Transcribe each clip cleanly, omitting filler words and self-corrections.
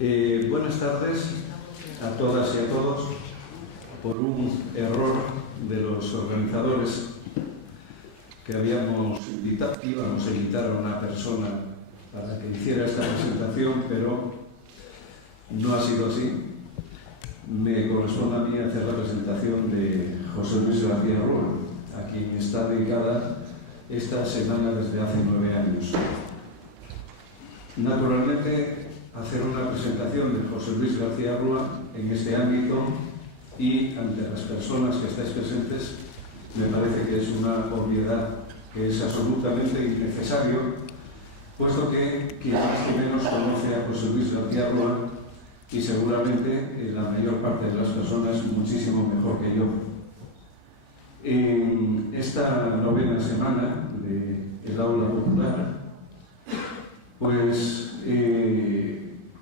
Buenas tardes a todas y a todos. Por un error de los organizadores que íbamos a invitar a una persona para que hiciera esta presentación, pero no ha sido así. Me corresponde a mí hacer la presentación de José Luis García Rúa, a quien está dedicada esta semana desde hace 9 años. Naturalmente, hacer una presentación de José Luis García Rúa en este ámbito y ante las personas que estáis presentes me parece que es una obviedad, que es absolutamente innecesario, puesto que quien más que menos conoce a José Luis García Rúa, y seguramente la mayor parte de las personas muchísimo mejor que yo. En esta 9ª semana del Aula Popular, pues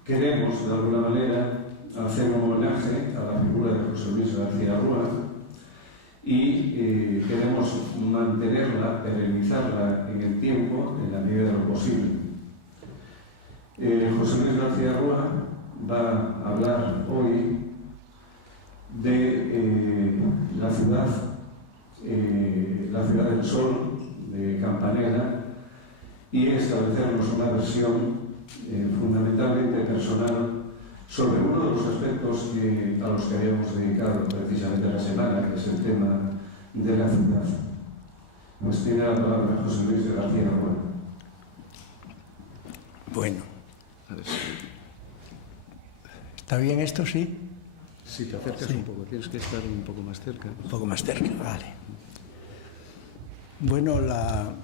queremos de alguna manera hacer un homenaje a la figura de José Luis García Rúa y queremos mantenerla, perennizarla en el tiempo en la medida de lo posible. José Luis García Rúa va a hablar hoy de la ciudad del Sol, de Campanella, y establecernos una versión fundamentalmente personal sobre uno de los aspectos a los que habíamos dedicado precisamente la semana, que es el tema de la ciudad. Pues tiene la palabra José Luis García Rúa. Bueno. ¿Está bien esto, sí? Si te acercas un poco, tienes que estar un poco más cerca. Un poco más cerca, vale. Bueno, la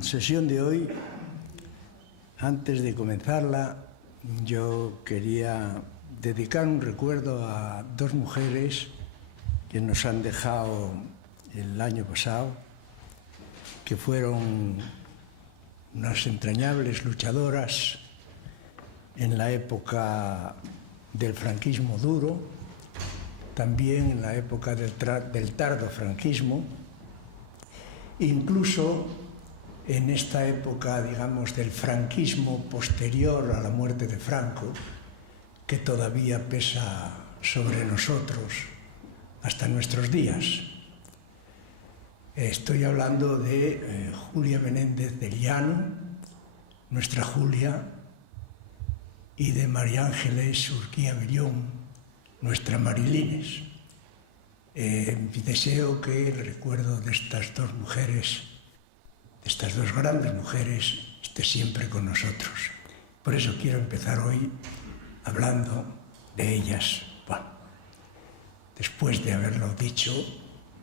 sesión de hoy, antes de comenzarla, yo quería dedicar un recuerdo a 2 mujeres que nos han dejado el año pasado, que fueron unas entrañables luchadoras en la época del franquismo duro, también en la época del tardo franquismo, incluso en esta época, digamos, del franquismo posterior a la muerte de Franco, que todavía pesa sobre nosotros hasta nuestros días. Estoy hablando de Julia Menéndez de Llano, nuestra Julia, y de María Ángeles Urquía Bellón, nuestra Marilines. Deseo que el recuerdo de estas 2 mujeres, de estas 2 grandes mujeres, esté siempre con nosotros. Por eso quiero empezar hoy hablando de ellas. Bueno, después de haberlo dicho,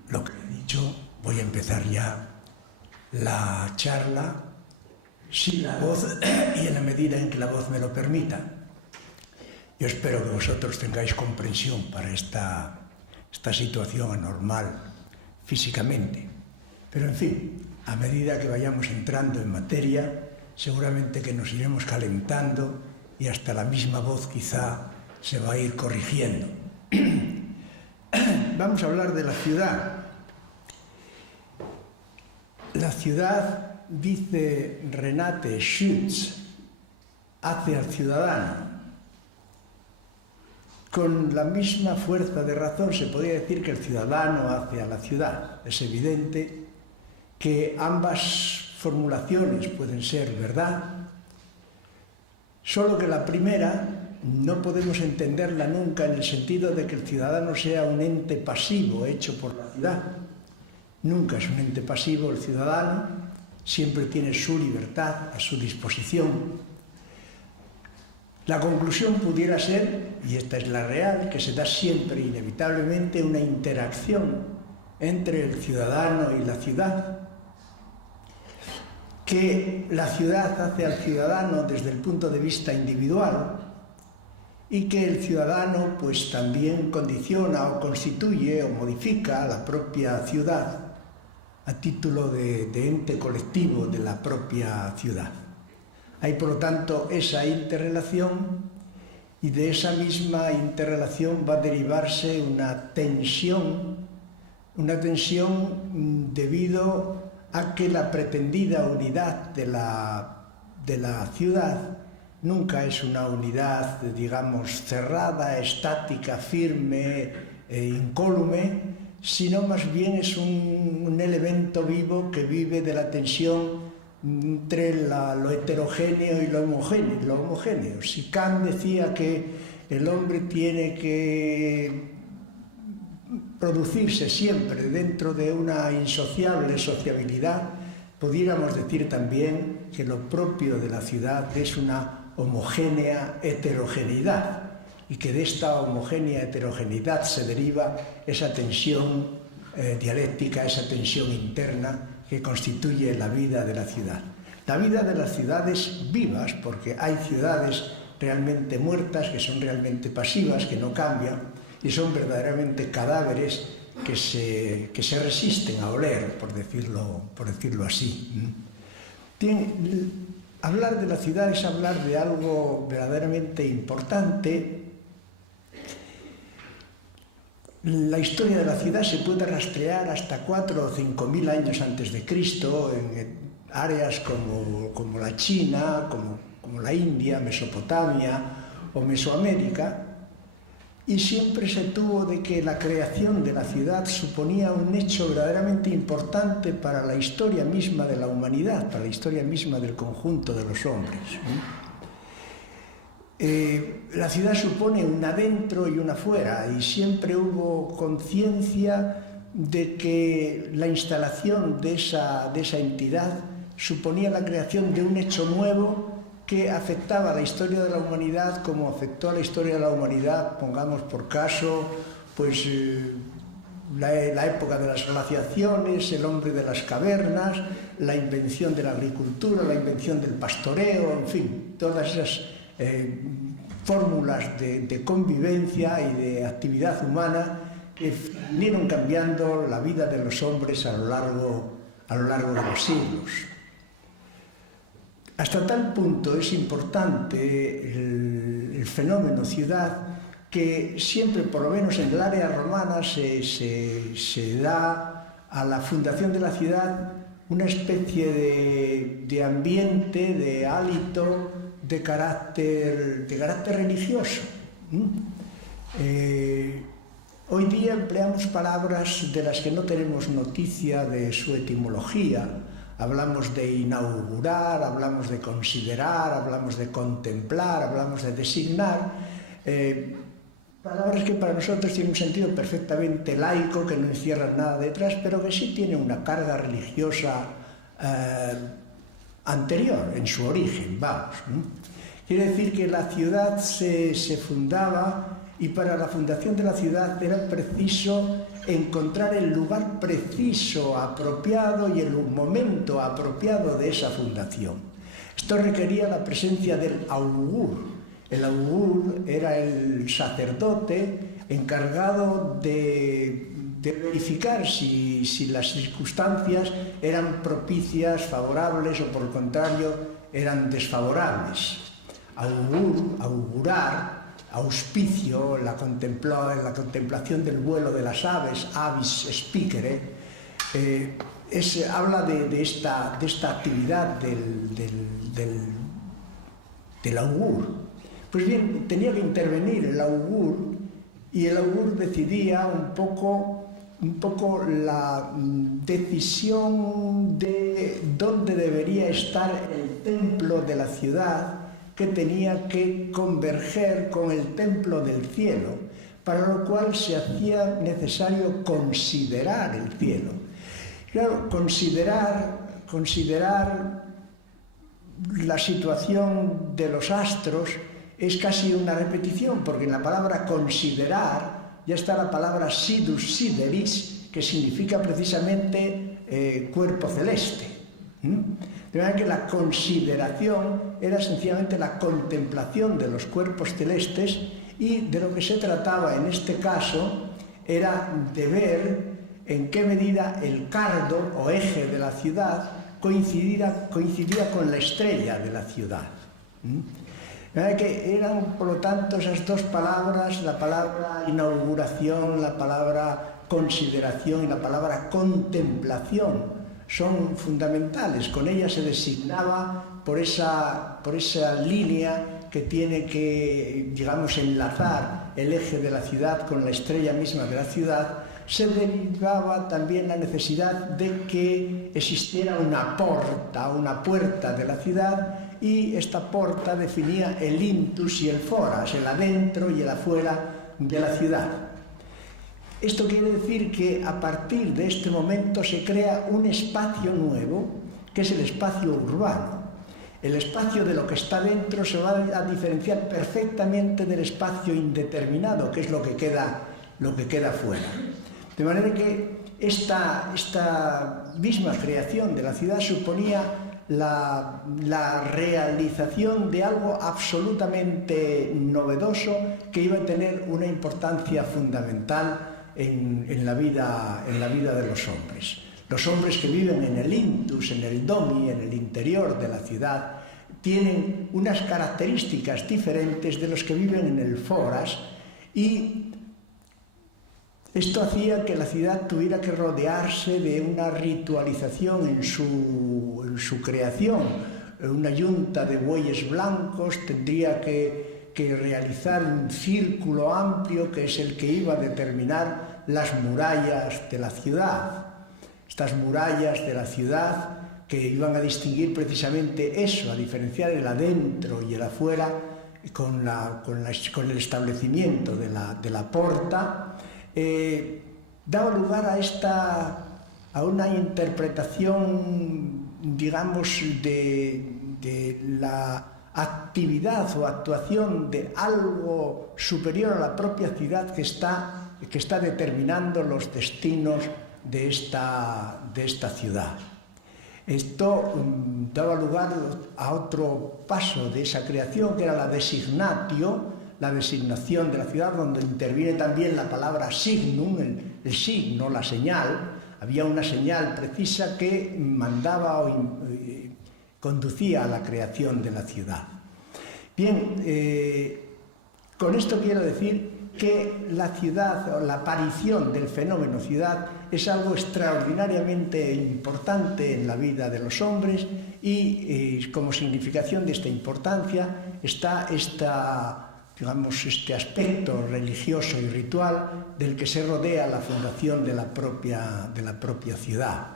lo que he dicho, voy a empezar ya la charla, sin la voz y en la medida en que la voz me lo permita. Yo espero que vosotros tengáis comprensión para esta situación anormal físicamente. Pero en fin, a medida que vayamos entrando en materia, seguramente que nos iremos calentando y hasta la misma voz quizá se va a ir corrigiendo. Vamos a hablar de la ciudad. La ciudad, dice Renate Schütz, hace al ciudadano. Con la misma fuerza de razón se podría decir que el ciudadano hace a la ciudad. Es evidente que ambas formulaciones pueden ser verdad, solo que la primera no podemos entenderla nunca en el sentido de que el ciudadano sea un ente pasivo hecho por la ciudad. Nunca es un ente pasivo el ciudadano, siempre tiene su libertad a su disposición. La conclusión pudiera ser, y esta es la real, que se da siempre inevitablemente una interacción entre el ciudadano y la ciudad, que la ciudad hace al ciudadano desde el punto de vista individual y que el ciudadano pues también condiciona o constituye o modifica la propia ciudad a título de ente colectivo de la propia ciudad. Hay, por lo tanto, esa interrelación y de esa misma interrelación va a derivarse una tensión debido a que la pretendida unidad de la ciudad nunca es una unidad, digamos, cerrada, estática, firme e incólume, sino más bien es un elemento vivo que vive de la tensión entre lo heterogéneo y lo homogéneo. Si Kant decía que el hombre tiene que producirse siempre dentro de una insociable sociabilidad, pudiéramos decir también que lo propio de la ciudad es una homogénea heterogeneidad, y que de esta homogénea heterogeneidad se deriva esa tensión dialéctica, esa tensión interna que constituye la vida de la ciudad. La vida de las ciudades vivas, porque hay ciudades realmente muertas, que son realmente pasivas, que no cambian, y son verdaderamente cadáveres que se resisten a oler, por decirlo así. Hablar de la ciudad es hablar de algo verdaderamente importante. La historia de la ciudad se puede rastrear hasta 4.000 o 5.000 años antes de Cristo, en áreas como la China, como la India, Mesopotamia o Mesoamérica, y siempre se tuvo de que la creación de la ciudad suponía un hecho verdaderamente importante para la historia misma de la humanidad, para la historia misma del conjunto de los hombres. La ciudad supone un adentro y un afuera, y siempre hubo conciencia de que la instalación de esa entidad suponía la creación de un hecho nuevo que afectaba a la historia de la humanidad como afectó a la historia de la humanidad, pongamos por caso, pues la época de las glaciaciones, el hombre de las cavernas, la invención de la agricultura, la invención del pastoreo, en fin, todas esas fórmulas de convivencia y de actividad humana que vinieron cambiando la vida de los hombres a lo largo de los siglos. Hasta tal punto es importante el fenómeno ciudad que siempre, por lo menos en el área romana, se da a la fundación de la ciudad una especie de ambiente, de hálito, de carácter religioso. Hoy día empleamos palabras de las que no tenemos noticia de su etimología. Hablamos de inaugurar, hablamos de considerar, hablamos de contemplar, hablamos de designar. Palabras que para nosotros tienen un sentido perfectamente laico, que no encierran nada detrás, pero que sí tienen una carga religiosa anterior, en su origen, vamos. Quiere decir que la ciudad se fundaba, y para la fundación de la ciudad era preciso encontrar el lugar preciso, apropiado, y el momento apropiado de esa fundación. Esto requería la presencia del augur. El augur era el sacerdote encargado de verificar si las circunstancias eran propicias, favorables, o por el contrario eran desfavorables. Augurar, auspicio, la contemplación del vuelo de las aves, avis spicere, habla de esta actividad del augur. Pues bien, tenía que intervenir el augur, y el augur decidía un poco la decisión de dónde debería estar el templo de la ciudad, que tenía que converger con el templo del cielo, para lo cual se hacía necesario considerar el cielo. Claro, considerar la situación de los astros es casi una repetición, porque en la palabra considerar ya está la palabra sidus sideris, que significa precisamente cuerpo celeste. De manera que la consideración era sencillamente la contemplación de los cuerpos celestes, y de lo que se trataba en este caso era de ver en qué medida el cardo o eje de la ciudad coincidía con la estrella de la ciudad. De manera que eran, por lo tanto, esas dos palabras, la palabra inauguración, la palabra consideración y la palabra contemplación, son fundamentales. Con ella se designaba por esa línea que tiene que, digamos, enlazar el eje de la ciudad con la estrella misma de la ciudad. Se derivaba también la necesidad de que existiera una puerta de la ciudad, y esta puerta definía el intus y el foras, el adentro y el afuera de la ciudad. Esto quiere decir que a partir de este momento se crea un espacio nuevo, que es el espacio urbano. El espacio de lo que está dentro se va a diferenciar perfectamente del espacio indeterminado, que es lo que queda fuera. De manera que esta misma creación de la ciudad suponía la realización de algo absolutamente novedoso que iba a tener una importancia fundamental en la vida de los hombres. Los hombres que viven en el intus, en el domi, en el interior de la ciudad, tienen unas características diferentes de los que viven en el foras, y esto hacía que la ciudad tuviera que rodearse de una ritualización en su creación. Una yunta de bueyes blancos tendría que realizar un círculo amplio que es el que iba a determinar las murallas de la ciudad. Estas murallas de la ciudad que iban a distinguir precisamente eso, a diferenciar el adentro y el afuera con el establecimiento de la porta, daba lugar a una interpretación, digamos, de la actividad o actuación de algo superior a la propia ciudad que está determinando los destinos de esta ciudad. Esto daba lugar a otro paso de esa creación, que era la designatio, la designación de la ciudad, donde interviene también la palabra signum, el signo, la señal. Había una señal precisa que mandaba o conducía a la creación de la ciudad. Bien, con esto quiero decir que la ciudad, o la aparición del fenómeno ciudad, es algo extraordinariamente importante en la vida de los hombres, y como significación de esta importancia está este aspecto religioso y ritual del que se rodea la fundación de la propia ciudad.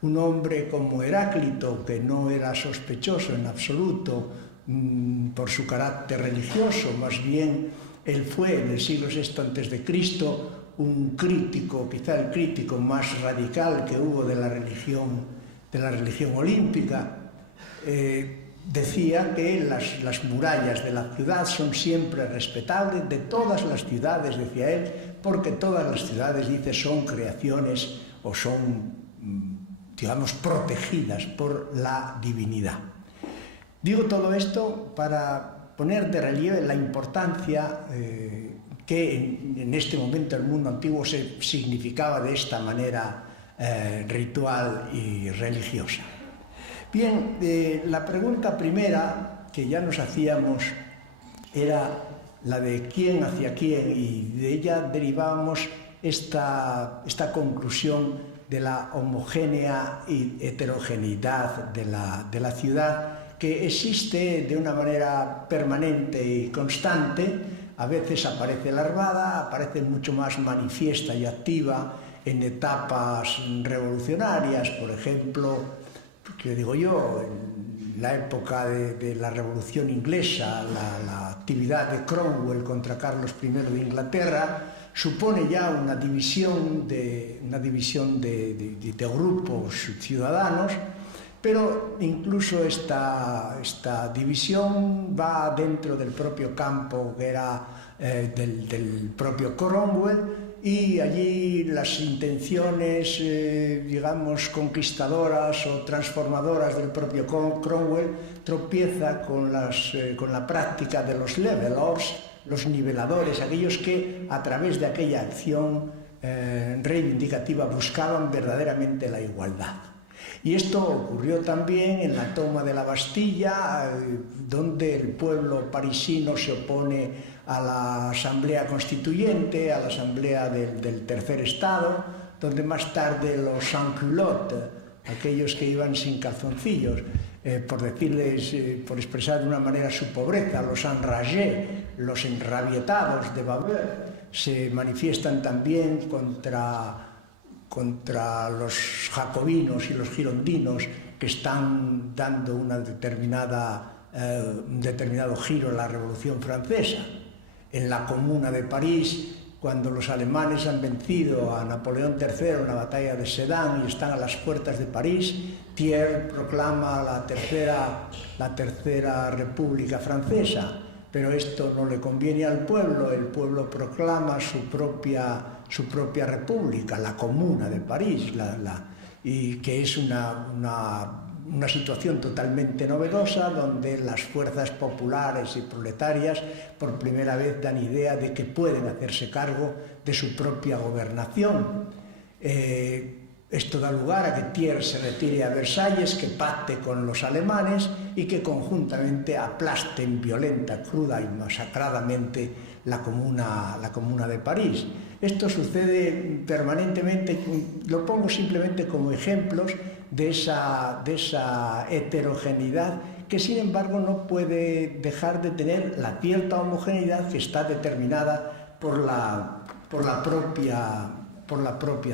Un hombre como Heráclito, que no era sospechoso en absoluto por su carácter religioso, más bien él fue en el siglo VI a.C. un crítico, quizá el crítico más radical que hubo de la religión olímpica, decía que las murallas de la ciudad son siempre respetables, de todas las ciudades, decía él, porque todas las ciudades, dice, son creaciones o son, digamos, protegidas por la divinidad. Digo todo esto para poner de relieve la importancia que en este momento el mundo antiguo se significaba de esta manera ritual y religiosa. Bien, la pregunta primera que ya nos hacíamos era la de quién hacia quién, y de ella derivábamos esta conclusión de la homogénea y heterogeneidad de la ciudad, que existe de una manera permanente y constante. A veces aparece larvada, aparece mucho más manifiesta y activa en etapas revolucionarias, por ejemplo, que digo yo, en la época de la Revolución Inglesa, la actividad de Cromwell contra Carlos I de Inglaterra supone ya una división de grupos ciudadanos, pero incluso esta división va dentro del propio campo que era del propio Cromwell, y allí las intenciones, digamos, conquistadoras o transformadoras del propio Cromwell tropieza con la práctica de los levelers, los niveladores, aquellos que a través de aquella acción reivindicativa buscaban verdaderamente la igualdad. Y esto ocurrió también en la toma de la Bastilla, donde el pueblo parisino se opone a la Asamblea Constituyente, a la Asamblea del Tercer Estado, donde más tarde los sans-culottes aquellos que iban sin calzoncillos, por decirles, por expresar de una manera su pobreza, los enragés, los enrabietados de Babel, se manifiestan también contra los jacobinos y los girondinos que están dando un determinado giro a la Revolución Francesa. En la Comuna de París, cuando los alemanes han vencido a Napoleón III en la batalla de Sedan y están a las puertas de París, Thiers proclama la tercera República Francesa, pero esto no le conviene al pueblo. El pueblo proclama su propia república, la Comuna de París, y que es una situación totalmente novedosa, donde las fuerzas populares y proletarias por primera vez dan idea de que pueden hacerse cargo de su propia gobernación. Esto da lugar a que Thiers se retire a Versalles, que pacte con los alemanes y que conjuntamente aplasten violenta, cruda y masacradamente la comuna de París. Esto sucede permanentemente, lo pongo simplemente como ejemplos de esa heterogeneidad que sin embargo no puede dejar de tener la cierta homogeneidad que está determinada por la propia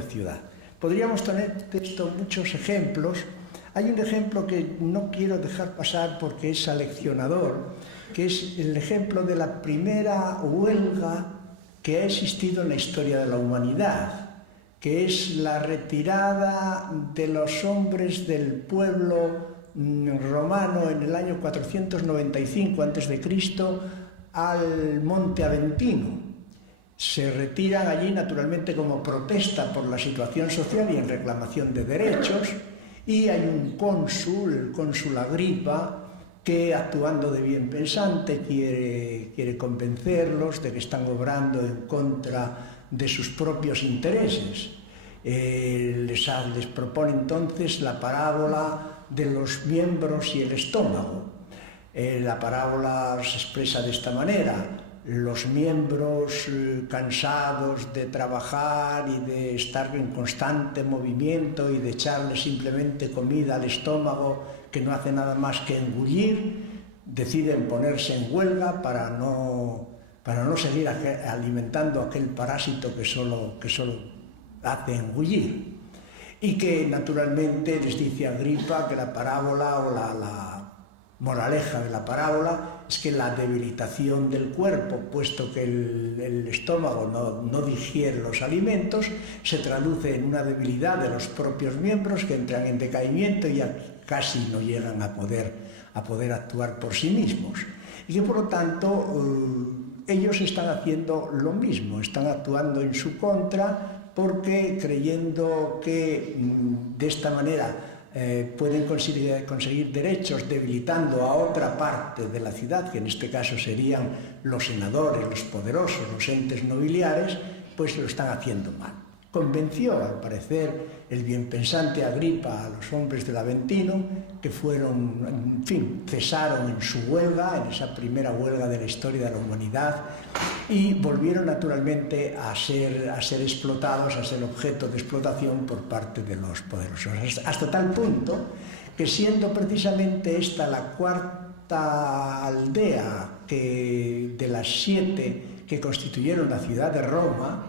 ciudad. Podríamos tener de esto muchos ejemplos. Hay un ejemplo que no quiero dejar pasar porque es aleccionador, que es el ejemplo de la primera huelga que ha existido en la historia de la humanidad, que es la retirada de los hombres del pueblo romano en el año 495 a.C. al Monte Aventino. Se retiran allí naturalmente como protesta por la situación social y en reclamación de derechos, y hay un cónsul, el cónsul Agripa, que actuando de bien pensante quiere convencerlos de que están obrando en contra de sus propios intereses. Les propone entonces la parábola de los miembros y el estómago. La parábola se expresa de esta manera: los miembros cansados de trabajar y de estar en constante movimiento y de echarle simplemente comida al estómago que no hace nada más que engullir, deciden ponerse en huelga para no seguir alimentando aquel parásito que solo hace engullir. Y que naturalmente les dice Agripa que la parábola o la moraleja de la parábola es que la debilitación del cuerpo, puesto que el estómago no digiere los alimentos, se traduce en una debilidad de los propios miembros que entran en decaimiento y ya casi no llegan a poder actuar por sí mismos. Y que por lo tanto ellos están haciendo lo mismo, están actuando en su contra, porque creyendo que de esta manera pueden conseguir derechos debilitando a otra parte de la ciudad, que en este caso serían los senadores, los poderosos, los entes nobiliares, pues lo están haciendo mal. Convenció, al parecer, el bienpensante Agripa a los hombres del Aventino, que cesaron en su huelga, en esa primera huelga de la historia de la humanidad, y volvieron naturalmente a ser explotados, a ser objeto de explotación por parte de los poderosos. Hasta tal punto que, siendo precisamente esta la cuarta aldea de las 7 que constituyeron la ciudad de Roma,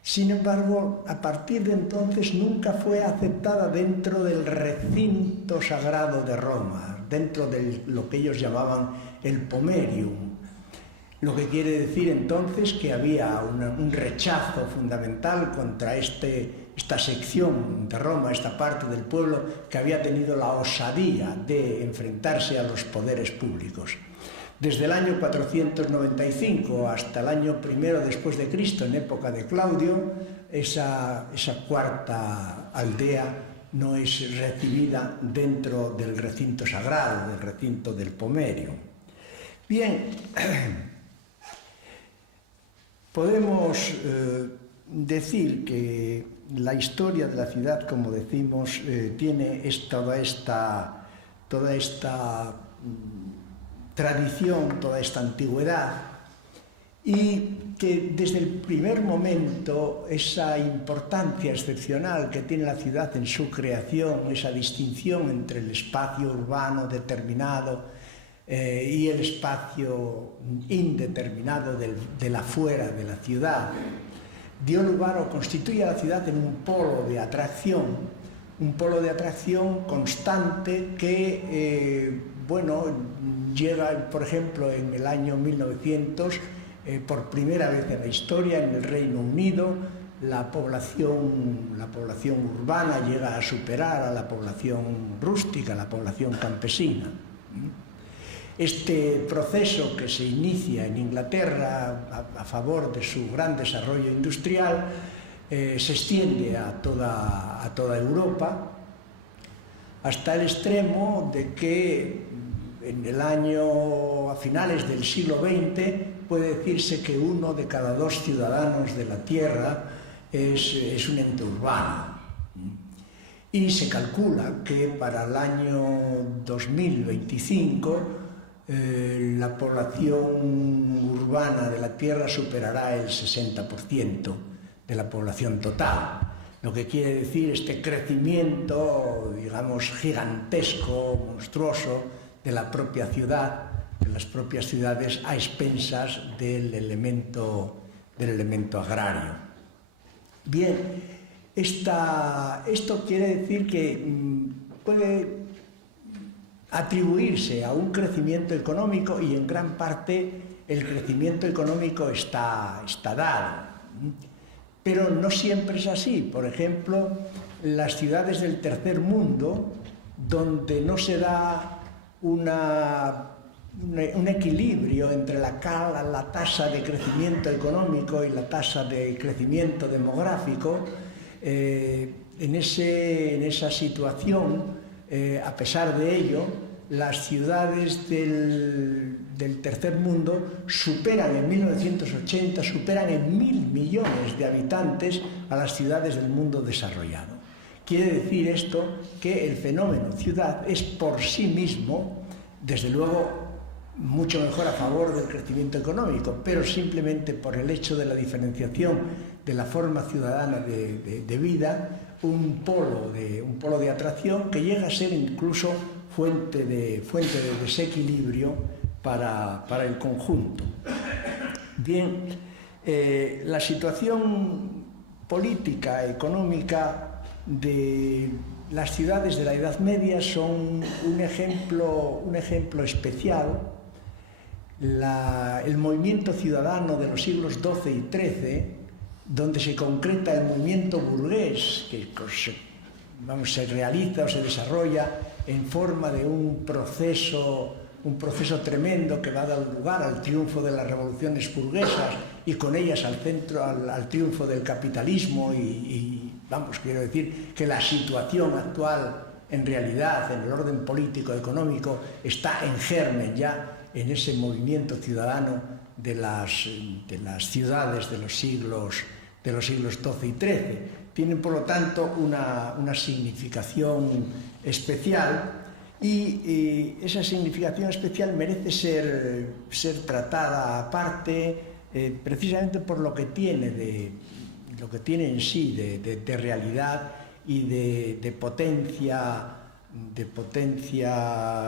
sin embargo, a partir de entonces nunca fue aceptada dentro del recinto sagrado de Roma, dentro de lo que ellos llamaban el pomerium. Lo que quiere decir entonces que había un rechazo fundamental contra esta sección de Roma, esta parte del pueblo que había tenido la osadía de enfrentarse a los poderes públicos. Desde el año 495 hasta el año 1 después de Cristo, en época de Claudio, esa cuarta aldea no es recibida dentro del recinto sagrado, del recinto del Pomerium. Bien, podemos decir que la historia de la ciudad, como decimos, tiene toda esta tradición, toda esta antigüedad, y que desde el primer momento esa importancia excepcional que tiene la ciudad en su creación, esa distinción entre el espacio urbano determinado y el espacio indeterminado del afuera de la ciudad, dio lugar o constituye a la ciudad en un polo de atracción constante que, llega, por ejemplo, en el año 1900, por primera vez en la historia, en el Reino Unido, la población urbana llega a superar a la población rústica, a la población campesina. Este proceso que se inicia en Inglaterra a favor de su gran desarrollo industrial se extiende a toda Europa, hasta el extremo de que a finales del siglo XX puede decirse que 1 de cada 2 ciudadanos de la Tierra es un ente urbano. Y se calcula que para el año 2025 la población urbana de la Tierra superará el 60% de la población total, lo que quiere decir este crecimiento, digamos, gigantesco, monstruoso de la propia ciudad, de las propias ciudades a expensas del elemento agrario. Bien, esto quiere decir que puede atribuirse a un crecimiento económico y en gran parte el crecimiento económico está dado. Pero no siempre es así. Por ejemplo, las ciudades del tercer mundo, donde no se da un equilibrio entre la tasa de crecimiento económico y la tasa de crecimiento demográfico, en esa situación, a pesar de ello, las ciudades del tercer mundo superan en 1980, superan en 1.000 millones de habitantes a las ciudades del mundo desarrollado. Quiere decir esto que el fenómeno ciudad es por sí mismo, desde luego, mucho mejor a favor del crecimiento económico, pero simplemente por el hecho de la diferenciación de la forma ciudadana de vida, un polo de atracción que llega a ser incluso fuente de desequilibrio para el conjunto. Bien, la situación política, económica de las ciudades de la Edad Media son un ejemplo especial. El movimiento ciudadano de los siglos XII y XIII, donde se concreta el movimiento burgués, que se realiza o se desarrolla en forma de un proceso tremendo que va a dar lugar al triunfo de las revoluciones burguesas y con ellas al triunfo del capitalismo quiero decir que la situación actual en realidad en el orden político económico está en germen ya en ese movimiento ciudadano de las ciudades de los siglos XII y XIII. Tienen, por lo tanto, una significación especial y esa significación especial merece ser tratada aparte precisamente por lo que tiene en sí de realidad y de potencia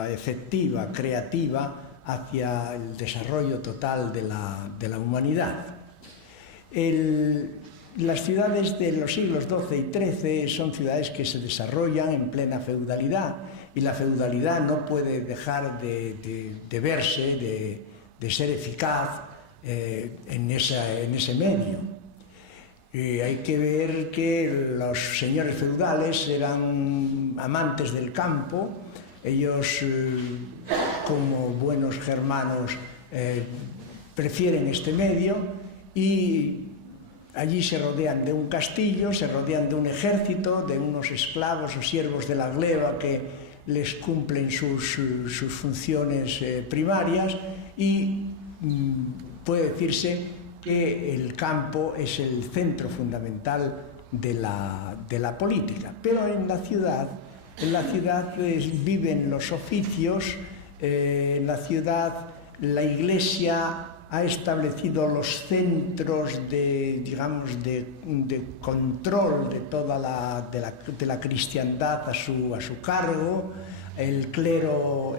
efectiva, creativa, hacia el desarrollo total de la humanidad. Las ciudades de los siglos XII y XIII son ciudades que se desarrollan en plena feudalidad y la feudalidad no puede dejar de verse, de ser eficaz en ese medio. Hay que ver que los señores feudales eran amantes del campo. Ellos, como buenos germanos, prefieren este medio y allí se rodean de un castillo, se rodean de un ejército, de unos esclavos o siervos de la gleba que les cumplen sus funciones primarias y puede decirse que el campo es el centro fundamental de la política. Pero en la ciudad viven los oficios, en la ciudad la Iglesia ha establecido los centros de, digamos, de control de toda la cristiandad a su cargo. El clero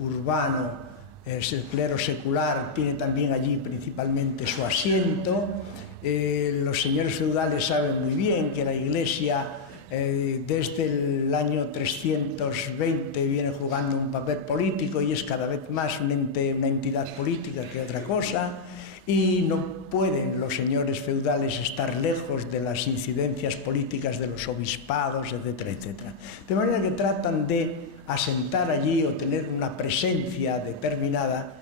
urbano, el clero secular, tiene también allí principalmente su asiento. Los señores feudales saben muy bien que la Iglesia desde el año 320 viene jugando un papel político y es cada vez más una entidad política que otra cosa, y no pueden los señores feudales estar lejos de las incidencias políticas de los obispados, etcétera, etcétera. De manera que tratan de asentar allí o tener una presencia determinada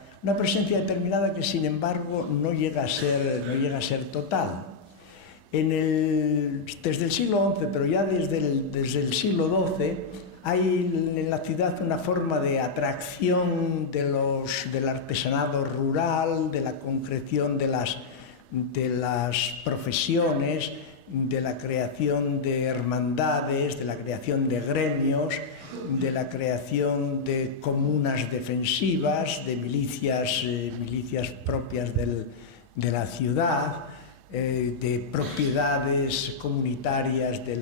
que sin embargo no llega a ser total. Desde el siglo XI, pero ya desde el siglo XII, hay en la ciudad una forma de atracción del artesanado rural, de la concreción de las profesiones, de la creación de hermandades, de la creación de gremios, de la creación de comunas defensivas, de milicias propias de la ciudad, de propiedades comunitarias de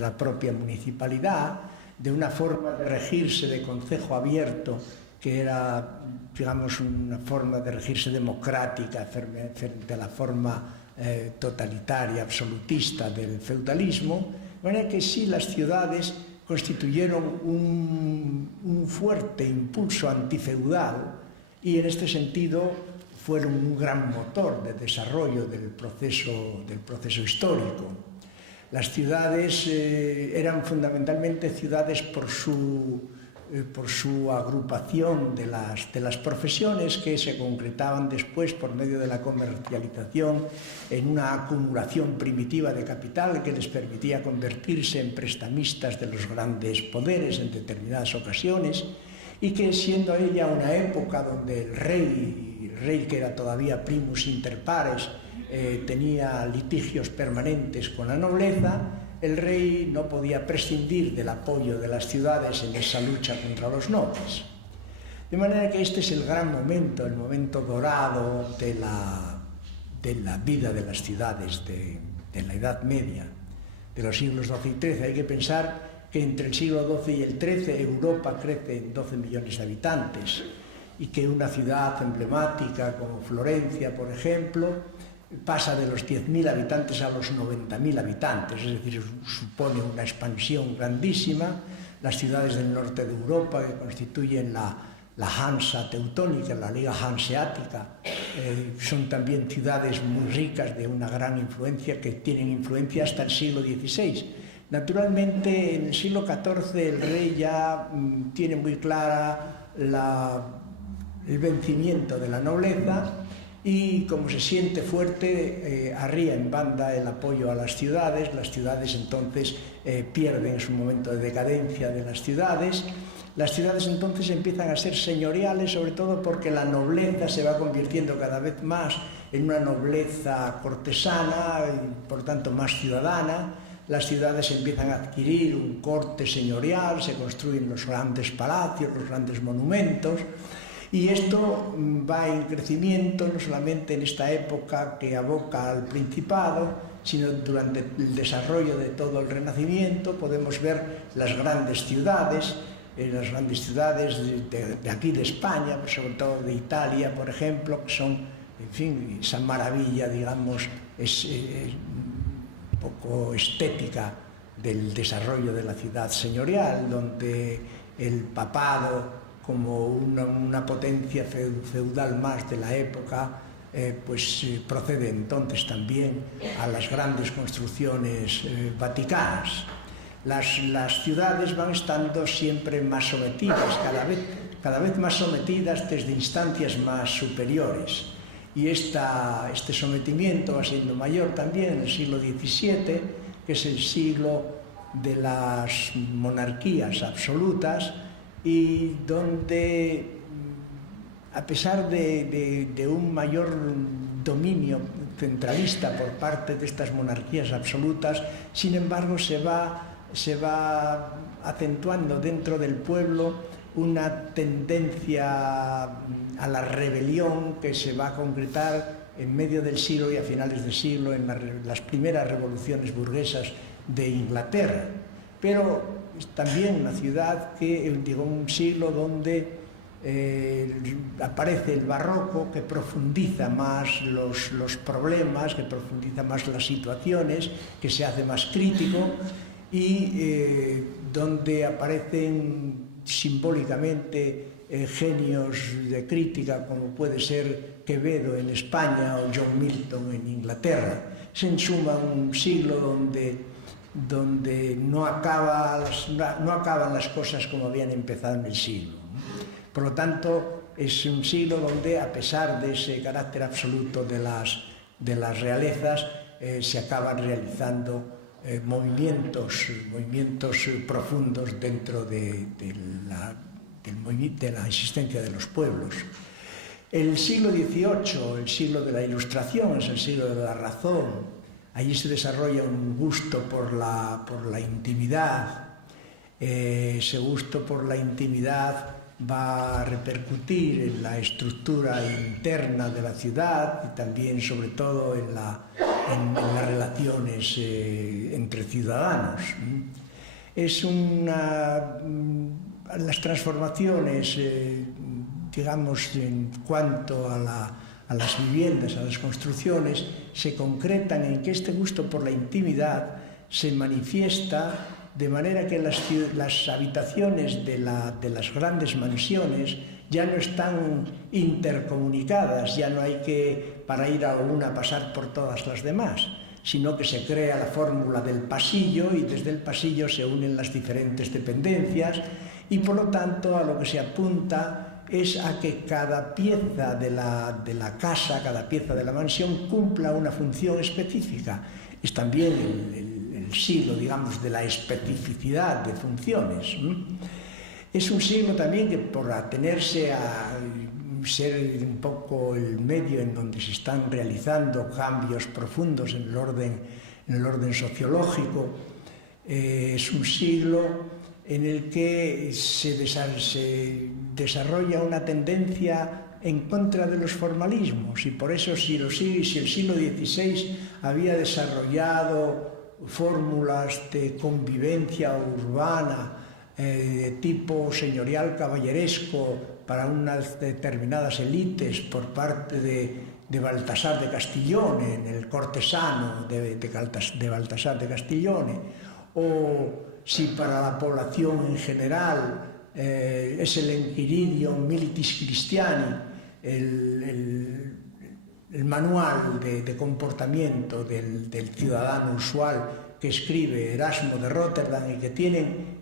la propia municipalidad, de una forma de regirse de concejo abierto que era, digamos, una forma de regirse democrática de la forma totalitaria, absolutista del feudalismo. De manera que sí, las ciudades constituyeron un fuerte impulso antifeudal y en este sentido fueron un gran motor de desarrollo del proceso histórico. Las ciudades eran fundamentalmente ciudades por su agrupación de las profesiones que se concretaban después por medio de la comercialización en una acumulación primitiva de capital que les permitía convertirse en prestamistas de los grandes poderes en determinadas ocasiones, y que, siendo ella una época donde el rey que era todavía primus inter pares, tenía litigios permanentes con la nobleza, el rey no podía prescindir del apoyo de las ciudades en esa lucha contra los nobles. De manera que este es el gran momento, el momento dorado de la vida de las ciudades de la Edad Media, de los siglos XII y XIII. Hay que pensar que entre el siglo XII y el XIII Europa crece en 12 millones de habitantes, y que una ciudad emblemática como Florencia, por ejemplo, pasa de los 10.000 habitantes a los 90.000 habitantes, es decir, supone una expansión grandísima. Las ciudades del norte de Europa, que constituyen la Hansa teutónica, la Liga Hanseática, son también ciudades muy ricas de una gran influencia, que tienen influencia hasta el siglo XVI. Naturalmente, en el siglo XIV el rey ya tiene muy clara el vencimiento de la nobleza y, como se siente fuerte, arría en banda el apoyo a las ciudades. Las ciudades entonces pierden su momento de decadencia de las ciudades. Las ciudades entonces empiezan a ser señoriales, sobre todo porque la nobleza se va convirtiendo cada vez más en una nobleza cortesana y, por tanto, más ciudadana. Las ciudades empiezan a adquirir un corte señorial, se construyen los grandes palacios, los grandes monumentos, y esto va en crecimiento no solamente en esta época que aboca al Principado, sino durante el desarrollo de todo el Renacimiento. Podemos ver las grandes ciudades de aquí de España, pero sobre todo de Italia, por ejemplo, que son, en fin, esa maravilla, digamos, es un poco estética del desarrollo de la ciudad señorial, donde el papado, como una potencia feudal más de la época, procede entonces también a las grandes construcciones vaticanas. Las ciudades van estando siempre más sometidas, cada vez más sometidas desde instancias más superiores. Y este sometimiento va siendo mayor también en el siglo XVII, que es el siglo de las monarquías absolutas, y donde, a pesar de un mayor dominio centralista por parte de estas monarquías absolutas, sin embargo se va acentuando dentro del pueblo una tendencia a la rebelión que se va a concretar en medio del siglo y a finales del siglo en las primeras revoluciones burguesas de Inglaterra. Pero es también una ciudad que, digo, un siglo donde aparece el barroco, que profundiza más los problemas, que profundiza más las situaciones, que se hace más crítico y donde aparecen simbólicamente genios de crítica como puede ser Quevedo en España o John Milton en Inglaterra. Es en suma un siglo donde no acaban las cosas como habían empezado en el siglo. Por lo tanto, es un siglo donde, a pesar de ese carácter absoluto de las realezas, se acaban realizando movimientos profundos dentro de la existencia de los pueblos. El siglo XVIII, el siglo de la Ilustración, es el siglo de la razón. Allí se desarrolla un gusto por la intimidad. Ese gusto por la intimidad va a repercutir en la estructura interna de la ciudad y también, sobre todo, en las relaciones entre ciudadanos. Las transformaciones, digamos, en cuanto a las viviendas, a las construcciones, se concretan en que este gusto por la intimidad se manifiesta de manera que las habitaciones de las grandes mansiones ya no están intercomunicadas, ya no hay que, para ir a una, pasar por todas las demás, sino que se crea la fórmula del pasillo y desde el pasillo se unen las diferentes dependencias y, por lo tanto, a lo que se apunta es a que cada pieza de la casa, cada pieza de la mansión cumpla una función específica. Es también el siglo, digamos, de la especificidad de funciones. Es un siglo también que, por atenerse a ser un poco el medio en donde se están realizando cambios profundos en el orden sociológico, es un siglo en el que se desarrolla una tendencia en contra de los formalismos, y por eso si el siglo XVI había desarrollado fórmulas de convivencia urbana de tipo señorial caballeresco para unas determinadas élites por parte de Baltasar de Castiglione, en el cortesano de Baltasar de Castiglione, o si para la población en general es el Enquiridium Militis Christiani, el manual de comportamiento del ciudadano usual que escribe Erasmo de Rotterdam y que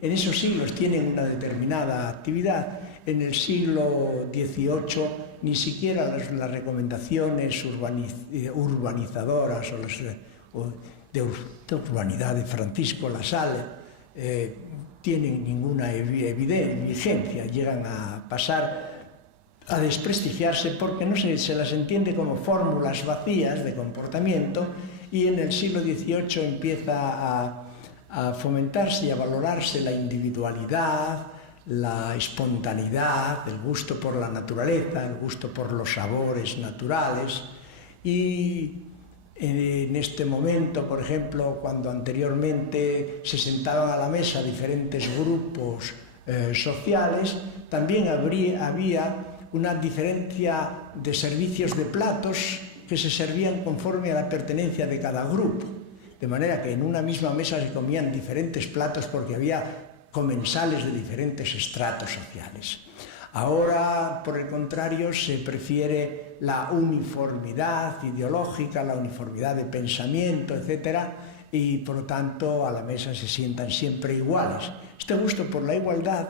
en esos siglos tienen una determinada actividad. En el siglo XVIII ni siquiera las recomendaciones urbanizadoras o de urbanidad de Francisco Lassalle tienen ninguna vigencia, llegan a pasar a desprestigiarse porque no se las entiende como fórmulas vacías de comportamiento, y en el siglo XVIII empieza a fomentarse y a valorarse la individualidad, la espontaneidad, el gusto por la naturaleza, el gusto por los sabores naturales. Y en este momento, por ejemplo, cuando anteriormente se sentaban a la mesa diferentes grupos sociales, también había una diferencia de servicios de platos que se servían conforme a la pertenencia de cada grupo. De manera que en una misma mesa se comían diferentes platos porque había comensales de diferentes estratos sociales. Ahora, por el contrario, se prefiere la uniformidad ideológica, la uniformidad de pensamiento, etc., y por lo tanto a la mesa se sientan siempre iguales. Este gusto por la igualdad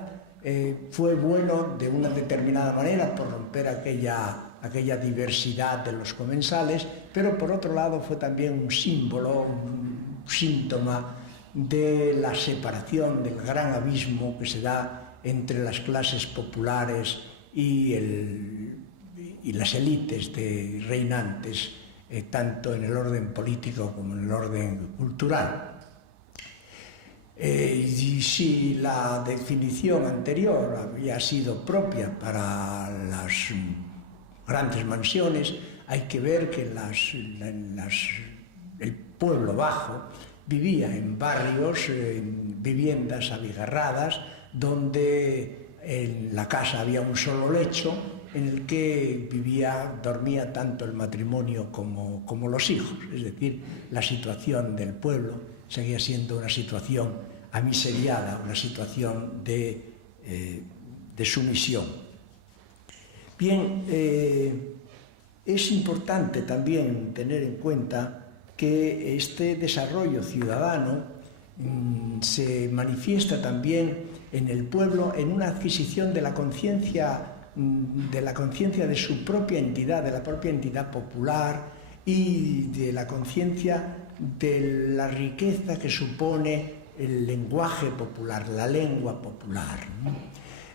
fue bueno de una determinada manera por romper aquella diversidad de los comensales, pero por otro lado fue también un símbolo, un síntoma de la separación, del gran abismo que se da entre las clases populares y las élites reinantes, tanto en el orden político como en el orden cultural. Y si la definición anterior había sido propia para las grandes mansiones, hay que ver que el pueblo bajo vivía en barrios, en viviendas abigarradas, donde en la casa había un solo lecho en el que dormía tanto el matrimonio como los hijos. Es decir, la situación del pueblo seguía siendo una situación amiseriada, una situación de sumisión. Bien, es importante también tener en cuenta que este desarrollo ciudadano se manifiesta también en el pueblo en una adquisición de la conciencia de su propia entidad, de la propia entidad popular y de la conciencia de la riqueza que supone el lenguaje popular, la lengua popular.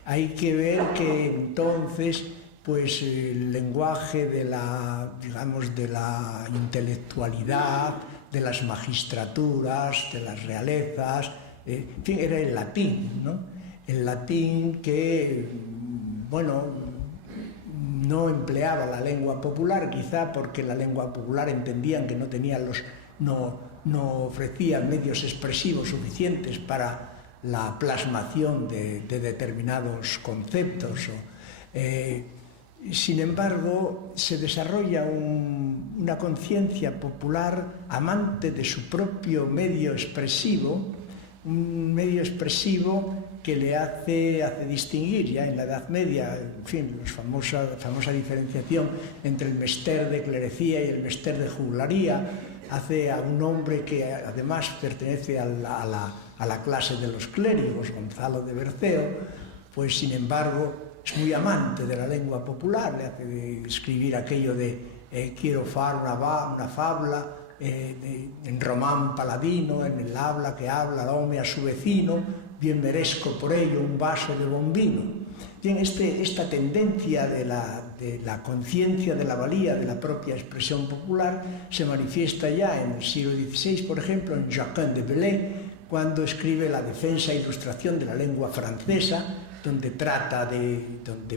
Hay que ver que entonces pues el lenguaje de la intelectualidad, de las magistraturas, de las realezas, en fin, era el latín, ¿no? El latín que, bueno, no empleaba la lengua popular, quizá porque la lengua popular entendían que no ofrecía medios expresivos suficientes para la plasmación de determinados conceptos. Sin embargo, se desarrolla una conciencia popular amante de su propio medio expresivo, un medio expresivo que le hace distinguir ya en la Edad Media, en fin, la famosa diferenciación entre el mester de clerecía y el mester de juglaría, hace a un hombre que además pertenece a la clase de los clérigos, Gonzalo de Berceo, pues sin embargo es muy amante de la lengua popular, le hace escribir aquello de quiero far una fabla en román paladino, en el habla que habla el home a su vecino, bien merezco por ello un vaso de buen vino. Bien, esta tendencia de la conciencia de la valía de la propia expresión popular se manifiesta ya en el siglo XVI, por ejemplo, en Jacquin de Bellay, cuando escribe la defensa e ilustración de la lengua francesa, donde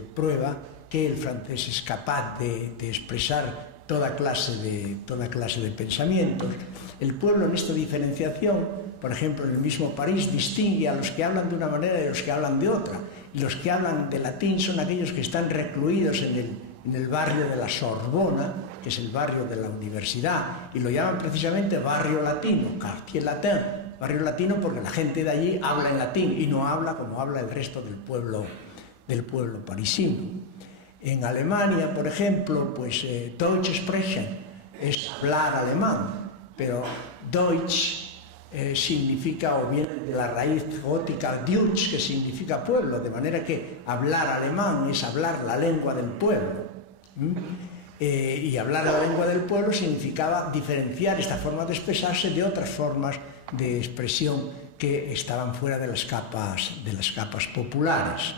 prueba que el francés es capaz de expresar toda clase de pensamientos. El pueblo en esta diferenciación, por ejemplo, en el mismo París, distingue a los que hablan de una manera y a los que hablan de otra. Y los que hablan de latín son aquellos que están recluidos en el barrio de la Sorbona, que es el barrio de la universidad, y lo llaman precisamente barrio latino, quartier latin, barrio latino porque la gente de allí habla en latín y no habla como habla el resto del pueblo parisino. En Alemania, por ejemplo, pues Deutsch sprechen es hablar alemán, pero Deutsch significa, o viene de la raíz gótica Deutsch, que significa pueblo, de manera que hablar alemán es hablar la lengua del pueblo. Y hablar la lengua del pueblo significaba diferenciar esta forma de expresarse de otras formas de expresión que estaban fuera de las capas populares.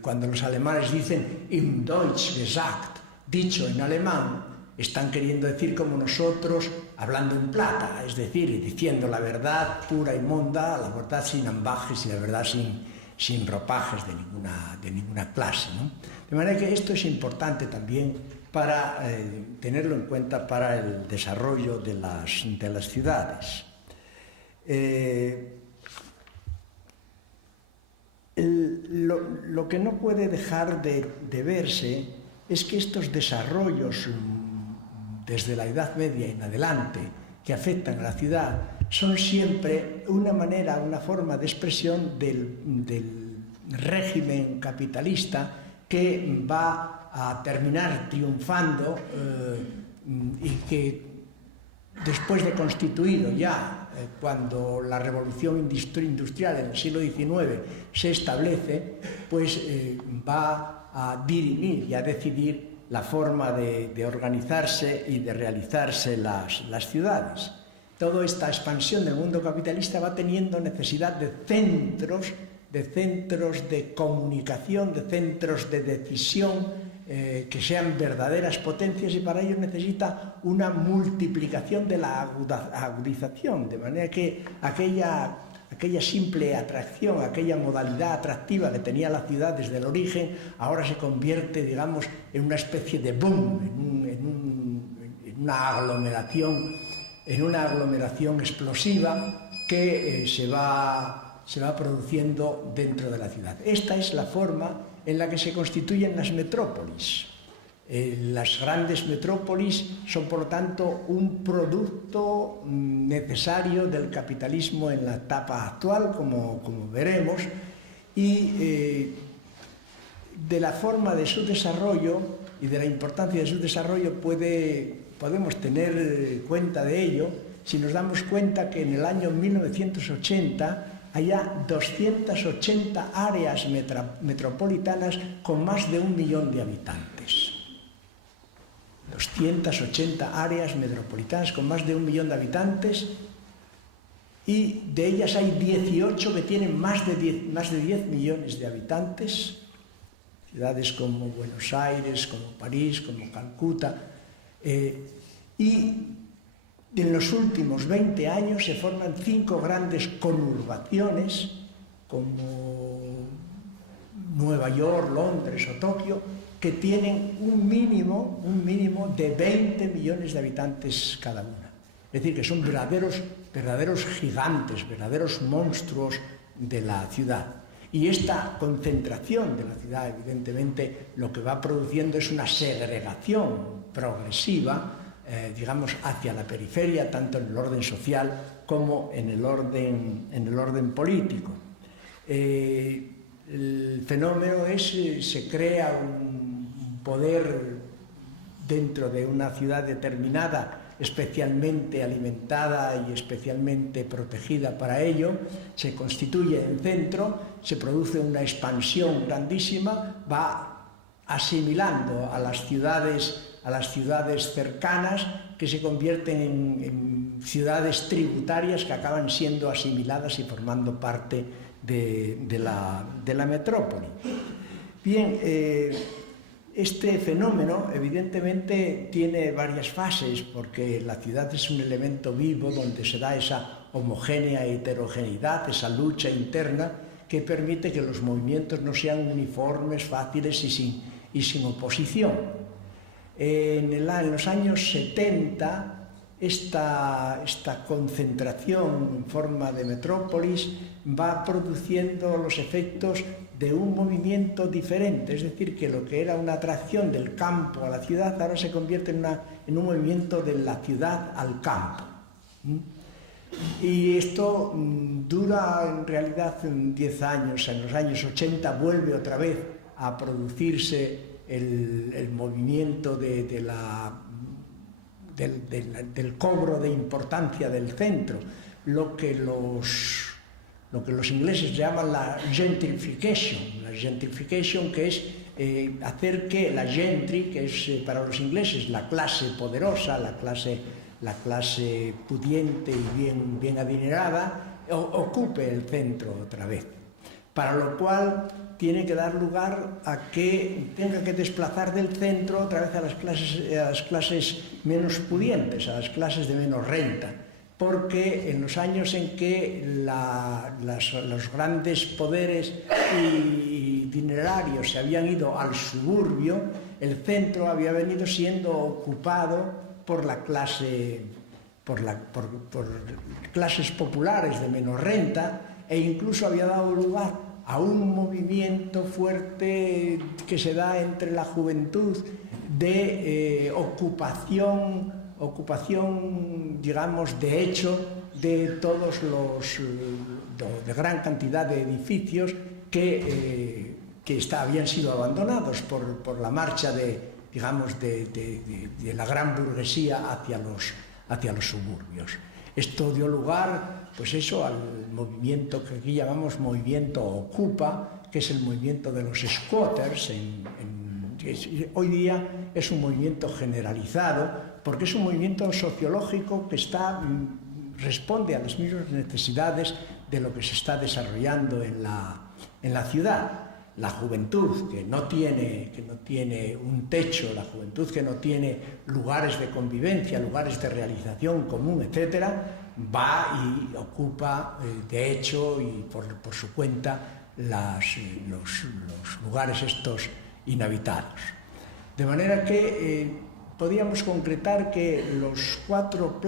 Cuando los alemanes dicen in Deutsch gesagt, dicho en alemán, están queriendo decir como nosotros, hablando en plata, es decir, diciendo la verdad pura y monda, la verdad sin ambajes y la verdad sin ropajes de ninguna clase, ¿no? De manera que esto es importante también para tenerlo en cuenta para el desarrollo de las ciudades. Lo que no puede dejar de verse es que estos desarrollos desde la Edad Media en adelante que afectan a la ciudad son siempre una forma de expresión del régimen capitalista que va a terminar triunfando y que después de constituido ya, cuando la revolución industrial en el siglo XIX se establece, pues va a dirimir y a decidir la forma de organizarse y de realizarse las ciudades. Toda esta expansión del mundo capitalista va teniendo necesidad de centros de comunicación, de centros de decisión que sean verdaderas potencias, y para ello necesita una multiplicación de la agudización, de manera que aquella simple atracción, aquella modalidad atractiva que tenía la ciudad desde el origen, ahora se convierte, digamos, en una especie de boom, en una aglomeración explosiva que se va produciendo dentro de la ciudad. Esta es la forma en la que se constituyen las metrópolis. Las grandes metrópolis son, por lo tanto, un producto necesario del capitalismo en la etapa actual, como veremos, y de la forma de su desarrollo y de la importancia de su desarrollo podemos tener cuenta de ello si nos damos cuenta que en el año 1980 haya 280 áreas metropolitanas con más de 1 millón de habitantes. 280 áreas metropolitanas con más de 1 millón de habitantes, y de ellas hay 18 que tienen más de 10 millones de habitantes. Ciudades como Buenos Aires, como París, como Calcuta. Y en los últimos 20 años se forman 5 grandes conurbaciones, como Nueva York, Londres o Tokio, que tienen un mínimo de 20 millones de habitantes cada una. Es decir, que son verdaderos gigantes, verdaderos monstruos de la ciudad. Y esta concentración de la ciudad, evidentemente, lo que va produciendo es una segregación progresiva, digamos, hacia la periferia, tanto en el orden social como en el orden político. El fenómeno se crea un poder dentro de una ciudad determinada, especialmente alimentada y especialmente protegida para ello, se constituye en centro, se produce una expansión grandísima, va asimilando a las ciudades cercanas, que se convierten en ciudades tributarias que acaban siendo asimiladas y formando parte de la metrópoli. Bien, este fenómeno evidentemente tiene varias fases, porque la ciudad es un elemento vivo donde se da esa homogénea heterogeneidad, esa lucha interna que permite que los movimientos no sean uniformes, fáciles y sin oposición. En los años 70, esta concentración en forma de metrópolis va produciendo los efectos de un movimiento diferente, es decir, que lo que era una atracción del campo a la ciudad ahora se convierte en un movimiento de la ciudad al campo. Y esto dura en realidad 10 años. En los años 80 vuelve otra vez a producirse el movimiento del cobro de importancia del centro, lo que los ingleses llaman la gentrification, que es hacer que la gentry, que es para los ingleses la clase poderosa, la clase pudiente y bien adinerada, ocupe el centro otra vez, para lo cual tiene que dar lugar a que tenga que desplazar del centro otra vez a las clases menos pudientes, a las clases de menos renta, porque en los años en que los grandes poderes y dinerarios se habían ido al suburbio, el centro había venido siendo ocupado por clases populares de menos renta, e incluso había dado lugar a un movimiento fuerte que se da entre la juventud de ocupación, digamos, de hecho, de todos de gran cantidad de edificios que habían sido abandonados por la marcha de la gran burguesía hacia los suburbios. Esto dio lugar, pues eso, al movimiento que aquí llamamos movimiento Ocupa, que es el movimiento de los squatters. Hoy día es un movimiento generalizado, porque es un movimiento sociológico que responde a las mismas necesidades de lo que se está desarrollando en la ciudad. la juventud que no tiene un techo, la juventud que no tiene lugares de convivencia, lugares de realización común, etcétera, va y ocupa, de hecho, y por su cuenta, los lugares estos inhabitados. De manera que podríamos concretar que los cuatro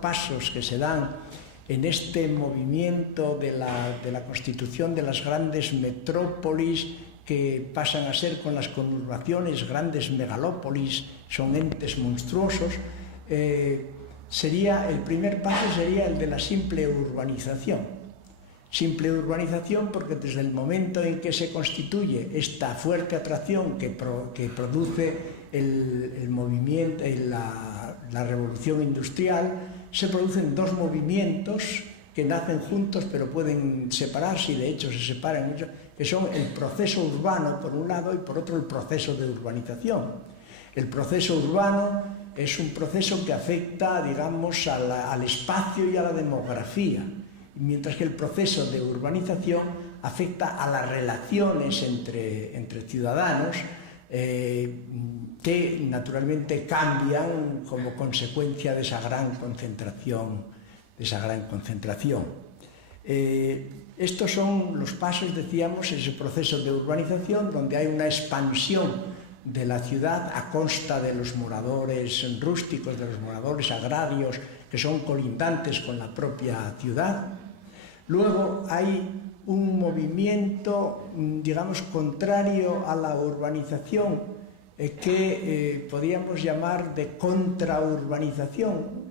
pasos que se dan en este movimiento de la constitución de las grandes metrópolis, que pasan a ser con las conurbaciones grandes megalópolis, son entes monstruosos, el primer paso sería el de la simple urbanización. Simple urbanización porque desde el momento en que se constituye esta fuerte atracción que produce el movimiento, la revolución industrial, se producen dos movimientos que nacen juntos pero pueden separarse, y de hecho se separan, que son el proceso urbano por un lado y por otro el proceso de urbanización. El proceso urbano es un proceso que afecta, digamos, al espacio y a la demografía, mientras que el proceso de urbanización afecta a las relaciones entre ciudadanos, que naturalmente cambian como consecuencia de esa gran concentración. Estos son los pasos, decíamos, ese proceso de urbanización, donde hay una expansión de la ciudad a costa de los moradores rústicos, de los moradores agrarios, que son colindantes con la propia ciudad. Luego hay un movimiento, digamos, contrario a la urbanización, que podríamos llamar de contraurbanización,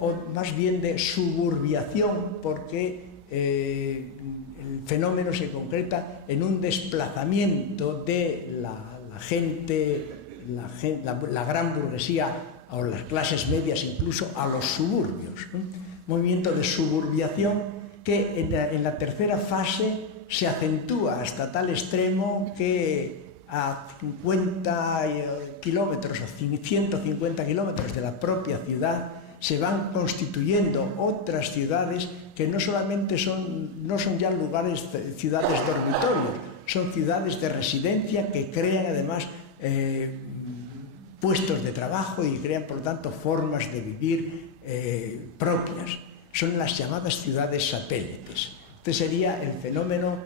o más bien de suburbiación, porque el fenómeno se concreta en un desplazamiento de la gente, la gran burguesía o las clases medias incluso, a los suburbios, ¿no? Movimiento de suburbiación que en la tercera fase se acentúa hasta tal extremo que a 50 kilómetros o 150 kilómetros de la propia ciudad se van constituyendo otras ciudades que no son ya ciudades dormitorios, son ciudades de residencia que crean además puestos de trabajo y crean por lo tanto formas de vivir propias. Son las llamadas ciudades satélites. Este sería el fenómeno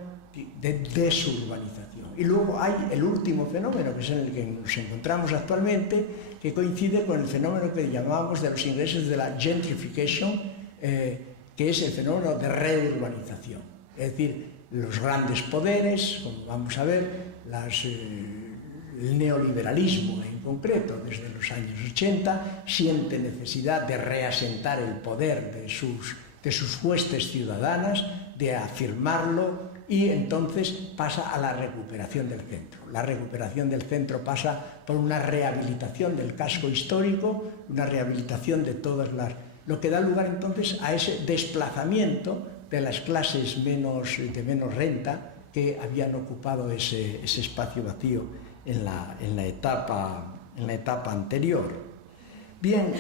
de desurbanización. Y luego hay el último fenómeno, que es en el que nos encontramos actualmente, que coincide con el fenómeno que llamamos de los ingleses de la gentrification, que es el fenómeno de reurbanización. Es decir, los grandes poderes, como vamos a ver, el neoliberalismo en concreto, desde los años 80, siente necesidad de reasentar el poder de sus huestes ciudadanas, de afirmarlo, y entonces pasa a la recuperación del centro. La recuperación del centro pasa por una rehabilitación del casco histórico, una rehabilitación de lo que da lugar entonces a ese desplazamiento de las clases de menos renta que habían ocupado ese espacio vacío en la etapa anterior. Bien,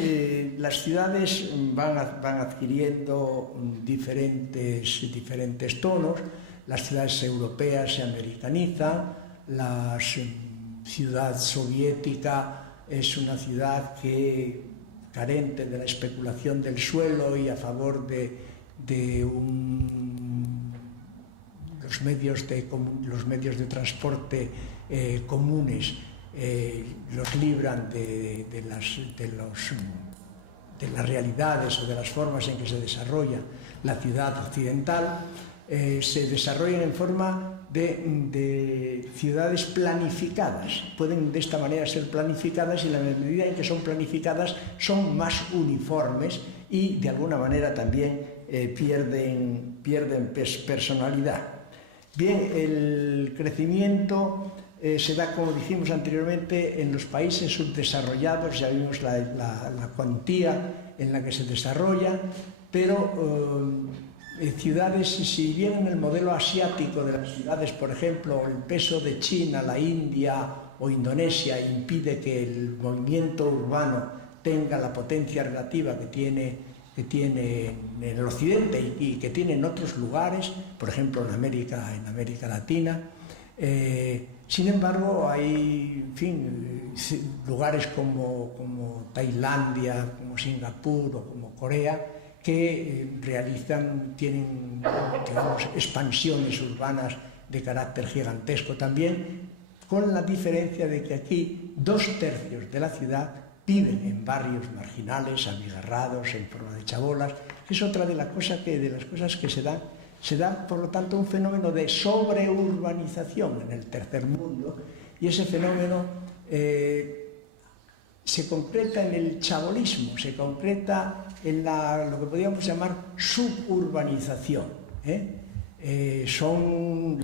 las ciudades van adquiriendo diferentes tonos. Las ciudades europeas se americanizan, la ciudad soviética es una ciudad que, carente de la especulación del suelo y a favor de los medios de transporte comunes, los libran de las realidades o de las formas en que se desarrolla la ciudad occidental. Se desarrollan en forma de ciudades planificadas. Pueden de esta manera ser planificadas, y en la medida en que son planificadas son más uniformes y de alguna manera también pierden personalidad. Bien, el crecimiento se da, como dijimos anteriormente, en los países subdesarrollados. Ya vimos la cuantía en la que se desarrolla, pero ciudades, si bien en el modelo asiático de las ciudades, por ejemplo, el peso de China, la India o Indonesia impide que el movimiento urbano tenga la potencia relativa que tiene que tiene en el occidente y que tiene en otros lugares, por ejemplo en América Latina. Sin embargo, hay, en fin, lugares como Tailandia, como Singapur o como Corea, que tienen, digamos, expansiones urbanas de carácter gigantesco también, con la diferencia de que aquí 2/3 de la ciudad viven en barrios marginales, abigarrados, en forma de chabolas, que es otra de las cosas que se dan. Se da, por lo tanto, un fenómeno de sobreurbanización en el tercer mundo, y ese fenómeno se concreta en el chabolismo, se concreta en lo que podríamos llamar suburbanización. Son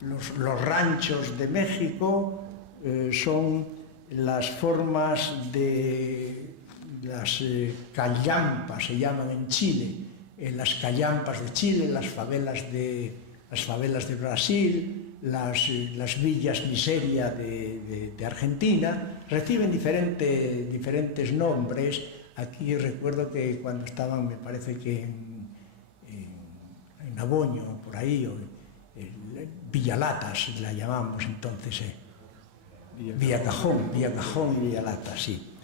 los ranchos de México, son las formas de las callampas, se llaman en Chile, las callampas de Chile, las favelas de Brasil, las villas miseria de Argentina, reciben diferentes nombres. Aquí recuerdo que cuando estaban, me parece que en Aboño, por ahí, Villalatas la llamamos entonces, Villacajón y Villalatas, sí.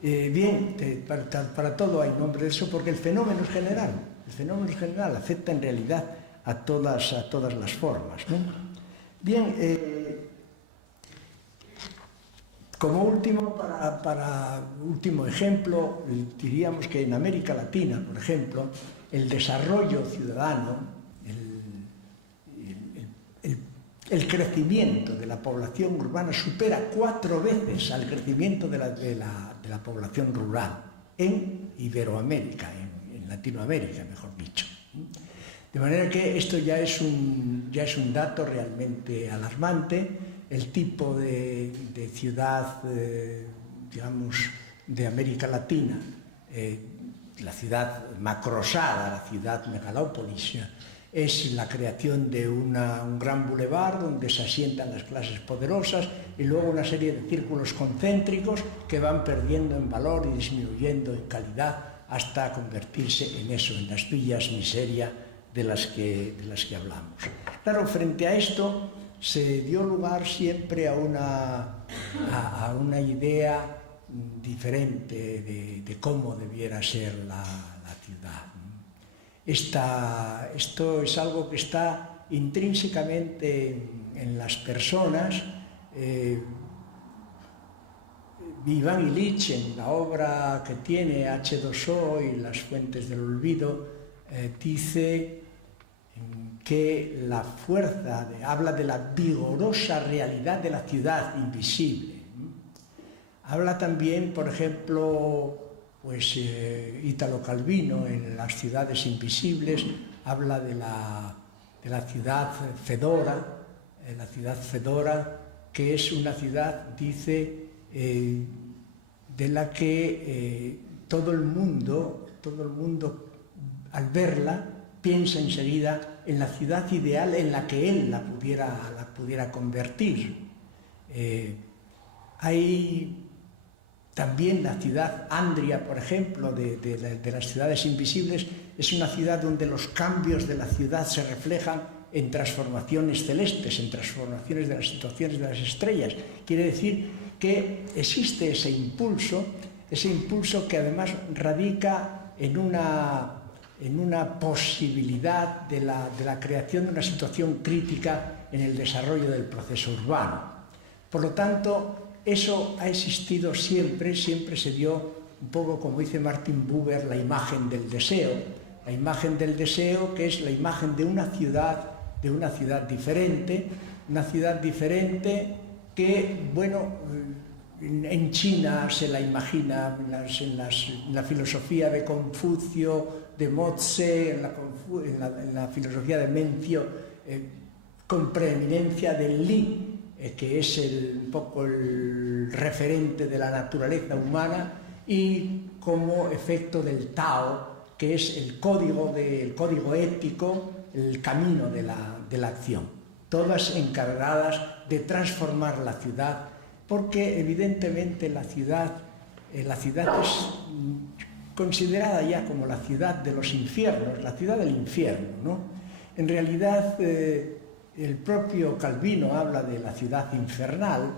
Bien, para todo hay nombre de eso, porque el fenómeno es general. El fenómeno general afecta en realidad a todas las formas, ¿no? Bien, como último ejemplo, diríamos que en América Latina, por ejemplo, el desarrollo ciudadano, el crecimiento de la población urbana supera 4 veces al crecimiento de la población rural en Iberoamérica, en Latinoamérica, mejor dicho. De manera que esto ya es un dato realmente alarmante. El tipo de ciudad, digamos, de América Latina, la ciudad macrosada, la ciudad megalópolis, es la creación de un gran bulevar donde se asientan las clases poderosas y luego una serie de círculos concéntricos que van perdiendo en valor y disminuyendo en calidad hasta convertirse en eso, en las villas miseria de las que hablamos. Claro, frente a esto se dio lugar siempre a una idea diferente de cómo debiera ser la ciudad. Esto es algo que está intrínsecamente en las personas. Iván Illich, en la obra que tiene H2O y las fuentes del olvido, dice que la fuerza, habla de la vigorosa realidad de la ciudad invisible. Habla también, por ejemplo, Italo Calvino en Las ciudades invisibles, habla de la ciudad Fedora, que es una ciudad, dice, de la que todo el mundo al verla piensa enseguida en la ciudad ideal en la que él la pudiera convertir. Hay también la ciudad Andria, por ejemplo, de las ciudades invisibles, es una ciudad donde los cambios de la ciudad se reflejan en transformaciones celestes, en transformaciones de las situaciones de las estrellas. Quiere decir que existe ese impulso que además radica en una posibilidad de la creación de una situación crítica en el desarrollo del proceso urbano. Por lo tanto, eso ha existido siempre se dio un poco, como dice Martin Buber, la imagen del deseo que es la imagen de una ciudad diferente, que, bueno, en China se la imagina en la filosofía de Confucio, de Mozi, en la filosofía de Mencio, con preeminencia del Li, que es un poco el referente de la naturaleza humana, y como efecto del Tao, que es el código ético, el camino de la acción. Todas encargadas de transformar la ciudad, porque evidentemente la ciudad es considerada ya como la ciudad de los infiernos, la ciudad del infierno, ¿no? En realidad, el propio Calvino habla de la ciudad infernal.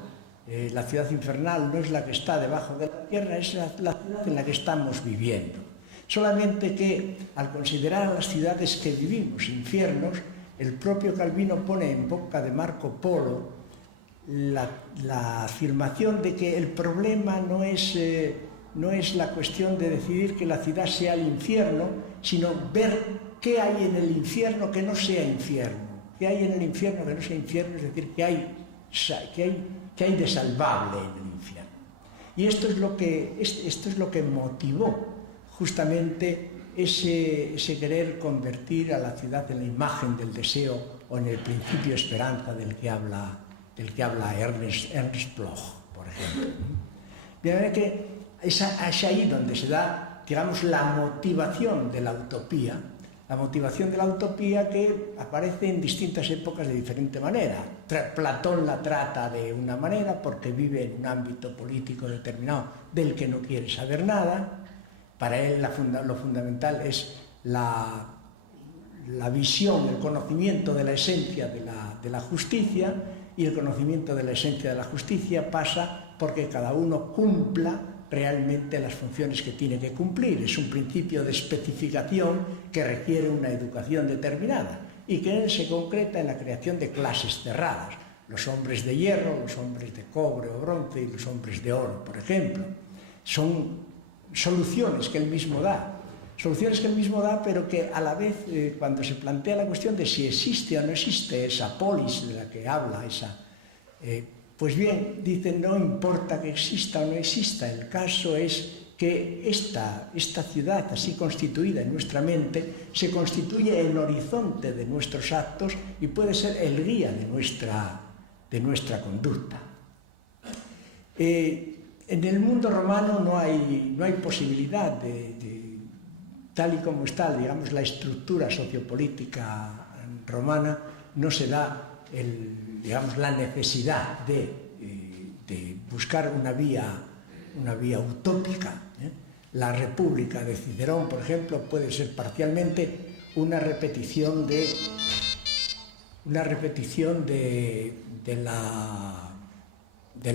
La ciudad infernal no es la que está debajo de la tierra, es la ciudad en la que estamos viviendo. Solamente que, al considerar a las ciudades que vivimos infiernos, el propio Calvino pone en boca de Marco Polo la afirmación de que el problema no es la cuestión de decidir que la ciudad sea el infierno, sino ver qué hay en el infierno que no sea infierno. ¿Qué hay en el infierno que no sea infierno? Es decir, ¿qué hay de salvable en el infierno? Y esto es lo que motivó justamente ese querer convertir a la ciudad en la imagen del deseo o en el principio esperanza del que habla Ernst Bloch, por ejemplo. Bien, que es ahí donde se da, digamos, la motivación de la utopía. La motivación de la utopía que aparece en distintas épocas de diferente manera. Platón la trata de una manera porque vive en un ámbito político determinado del que no quiere saber nada. Para él lo fundamental es la visión, el conocimiento de la esencia de la justicia, y el conocimiento de la esencia de la justicia pasa porque cada uno cumpla realmente las funciones que tiene que cumplir. Es un principio de especificación que requiere una educación determinada y que en él se concreta en la creación de clases cerradas. Los hombres de hierro, los hombres de cobre o bronce y los hombres de oro, por ejemplo. Son soluciones que él mismo da. Soluciones que él mismo da, pero que a la vez, cuando se plantea la cuestión de si existe o no existe esa polis de la que habla, pues bien, dicen, no importa que exista o no exista, el caso es que esta ciudad así constituida en nuestra mente se constituye el horizonte de nuestros actos y puede ser el guía de nuestra conducta. En el mundo romano no hay posibilidad tal y como está, digamos, la estructura sociopolítica romana, no se da la necesidad de buscar una vía utópica. La República de Cicerón, por ejemplo, puede ser parcialmente una repetición de la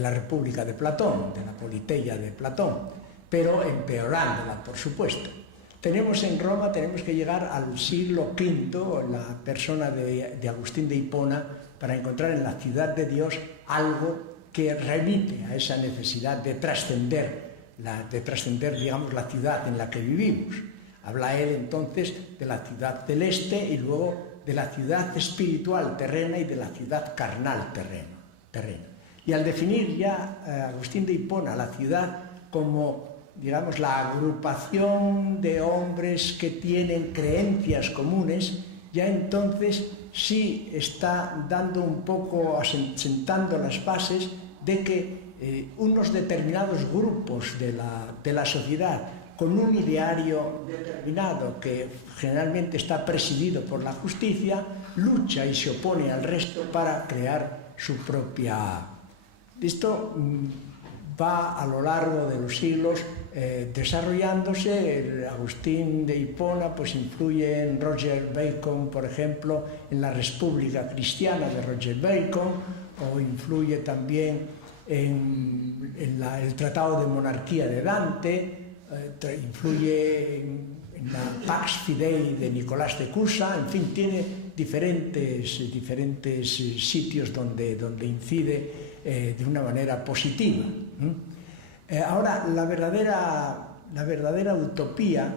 República de Platón, de la Politeia de Platón, pero empeorándola, por supuesto. Tenemos que llegar al siglo V, la persona de Agustín de Hipona, para encontrar en la ciudad de Dios algo que remite a esa necesidad de trascender, digamos, la ciudad en la que vivimos. Habla él entonces de la ciudad celeste y luego de la ciudad espiritual terrena y de la ciudad carnal terrena. Y al definir ya Agustín de Hipona la ciudad como, digamos, la agrupación de hombres que tienen creencias comunes, ya entonces sí está dando un poco, sentando las bases de que unos determinados grupos de la sociedad con un ideario determinado que generalmente está presidido por la justicia, lucha y se opone al resto para crear su propia... Esto va a lo largo de los siglos desarrollándose. Agustín de Hipona pues influye en Roger Bacon, por ejemplo, en la República Cristiana de Roger Bacon, o influye también en el Tratado de Monarquía de Dante, influye en la Pax Fidei de Nicolás de Cusa, en fin, tiene diferentes sitios donde incide de una manera positiva. Ahora, la verdadera utopía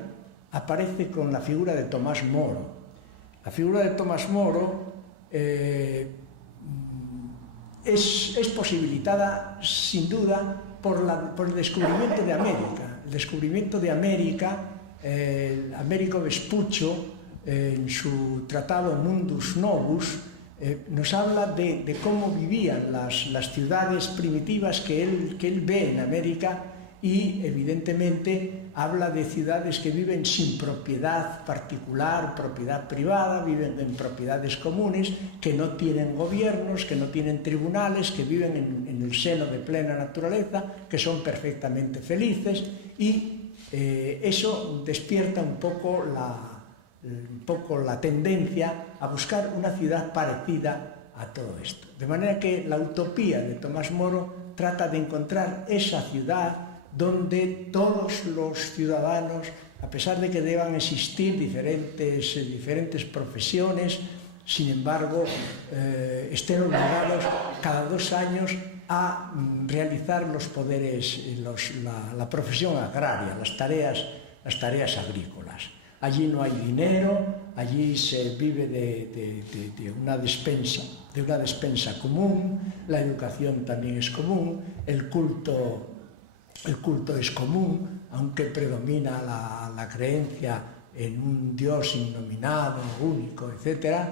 aparece con la figura de Tomás Moro. La figura de Tomás Moro es posibilitada, sin duda, por el descubrimiento de América. El descubrimiento de América, Américo Vespuccio, en su tratado Mundus Novus, nos habla de cómo vivían las ciudades primitivas que él ve en América, y evidentemente habla de ciudades que viven sin propiedad particular, propiedad privada, viven en propiedades comunes, que no tienen gobiernos, que no tienen tribunales, que viven en el seno de plena naturaleza, que son perfectamente felices, y eso despierta un poco la tendencia a buscar una ciudad parecida a todo esto. De manera que la utopía de Tomás Moro trata de encontrar esa ciudad donde todos los ciudadanos, a pesar de que deban existir diferentes profesiones, sin embargo, estén obligados cada 2 años a realizar los poderes, la profesión agraria, las tareas agrícolas. Allí no hay dinero, allí se vive de una despensa común, la educación también es común, el culto es común, aunque predomina la creencia en un Dios innominado, único, etc.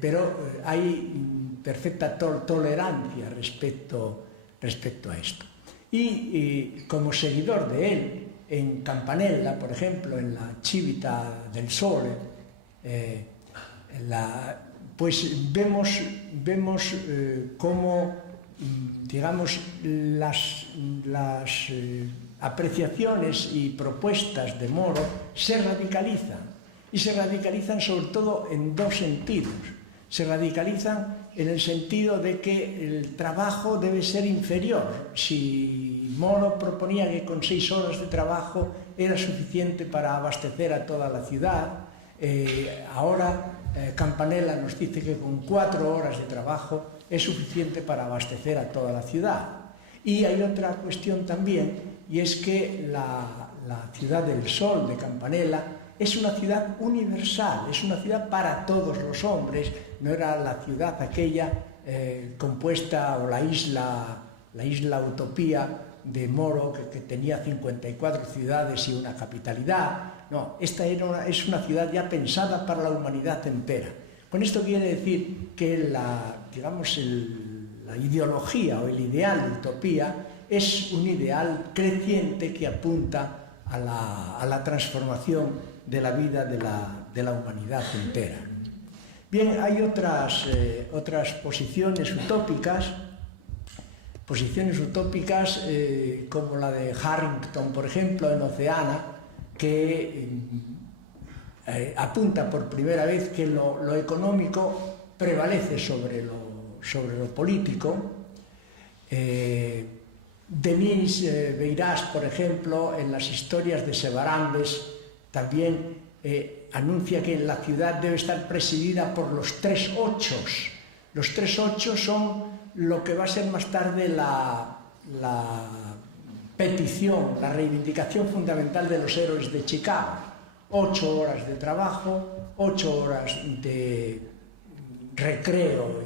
Pero hay perfecta tolerancia respecto a esto. Y como seguidor de él, en Campanella, por ejemplo, en la Civita del Sole, pues vemos cómo, digamos, las apreciaciones y propuestas de Moro se radicalizan, y se radicalizan sobre todo en 2 sentidos. Se radicalizan en el sentido de que el trabajo debe ser inferior. Si Moro proponía que con 6 horas de trabajo era suficiente para abastecer a toda la ciudad, ahora Campanella nos dice que con 4 horas de trabajo es suficiente para abastecer a toda la ciudad. Y hay otra cuestión también, y es que la ciudad del sol de Campanella es una ciudad universal, es una ciudad para todos los hombres, no era la ciudad aquella compuesta, o la isla utopía de Moro, que tenía 54 ciudades y una capitalidad. No, esta es una ciudad ya pensada para la humanidad entera. Con esto quiere decir que la ideología o el ideal de utopía es un ideal creciente que apunta a la transformación de la vida de la humanidad entera. Bien, hay otras posiciones utópicas como la de Harrington, por ejemplo, en Oceana, que apunta por primera vez que lo económico prevalece sobre lo político. Denis Beirás, por ejemplo, en las historias de Sevarambes, también anuncia que la ciudad debe estar presidida por los 3 ochos. Los 3 ochos son lo que va a ser más tarde la petición, la reivindicación fundamental de los héroes de Chicago. 8 horas de trabajo, 8 horas de recreo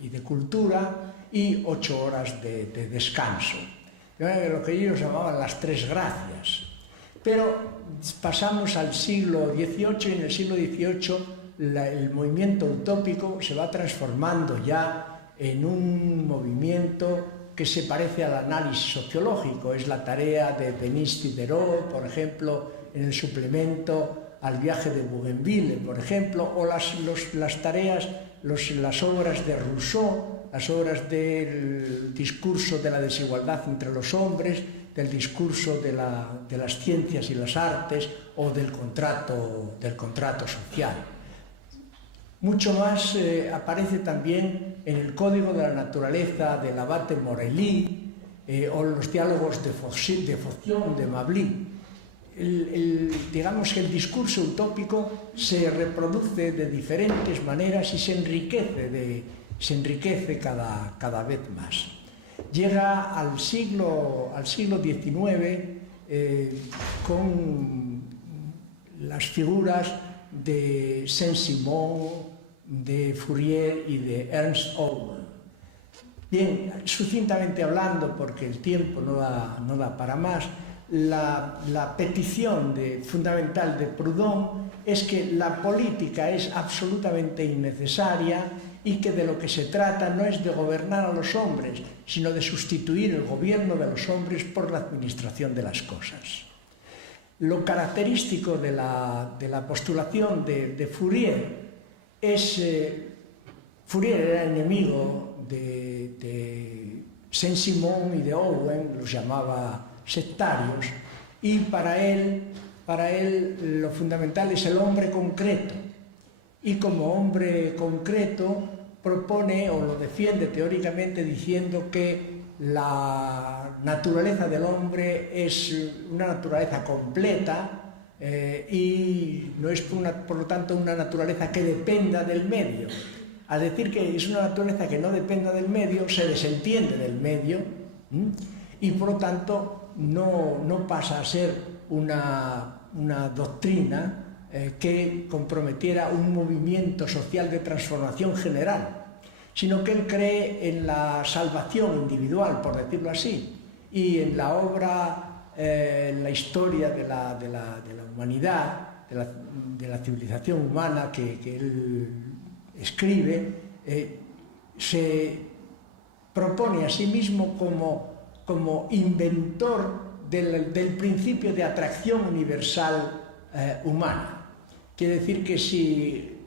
y de cultura, y 8 horas de descanso. Lo que ellos llamaban las 3 gracias. Pero pasamos al siglo XVIII, y en el siglo XVIII el movimiento utópico se va transformando ya en un movimiento que se parece al análisis sociológico. Es la tarea de Denis Diderot, por ejemplo, en el suplemento al viaje de Bougainville, por ejemplo, o las tareas, las obras de Rousseau, las obras del discurso de la desigualdad entre los hombres, del discurso de las ciencias y las artes, o del contrato social. Mucho más aparece también en el Código de la Naturaleza del abate Morelly, o los diálogos de Phocion, de Mably. Digamos que el discurso utópico se reproduce de diferentes maneras y se enriquece cada vez más. Llega al siglo XIX con las figuras de Saint-Simon, de Fourier y de Ernst Owen. Bien, sucintamente hablando, porque el tiempo no da para más, la petición fundamental de Proudhon es que la política es absolutamente innecesaria y que de lo que se trata no es de gobernar a los hombres, sino de sustituir el gobierno de los hombres por la administración de las cosas. Lo característico de la postulación de Fourier es... Fourier era enemigo de Saint-Simon y de Owen, los llamaba sectarios, y para él lo fundamental es el hombre concreto, y como hombre concreto propone o lo defiende teóricamente diciendo que la naturaleza del hombre es una naturaleza completa y no es por lo tanto una naturaleza que dependa del medio. Al decir que es una naturaleza que no dependa del medio, se desentiende del medio y por lo tanto no pasa a ser una doctrina que comprometiera un movimiento social de transformación general, sino que él cree en la salvación individual, por decirlo así, y en la obra, en la historia de la humanidad, de la civilización humana que él escribe, se propone a sí mismo como inventor del principio de atracción universal humana. Quiere decir que si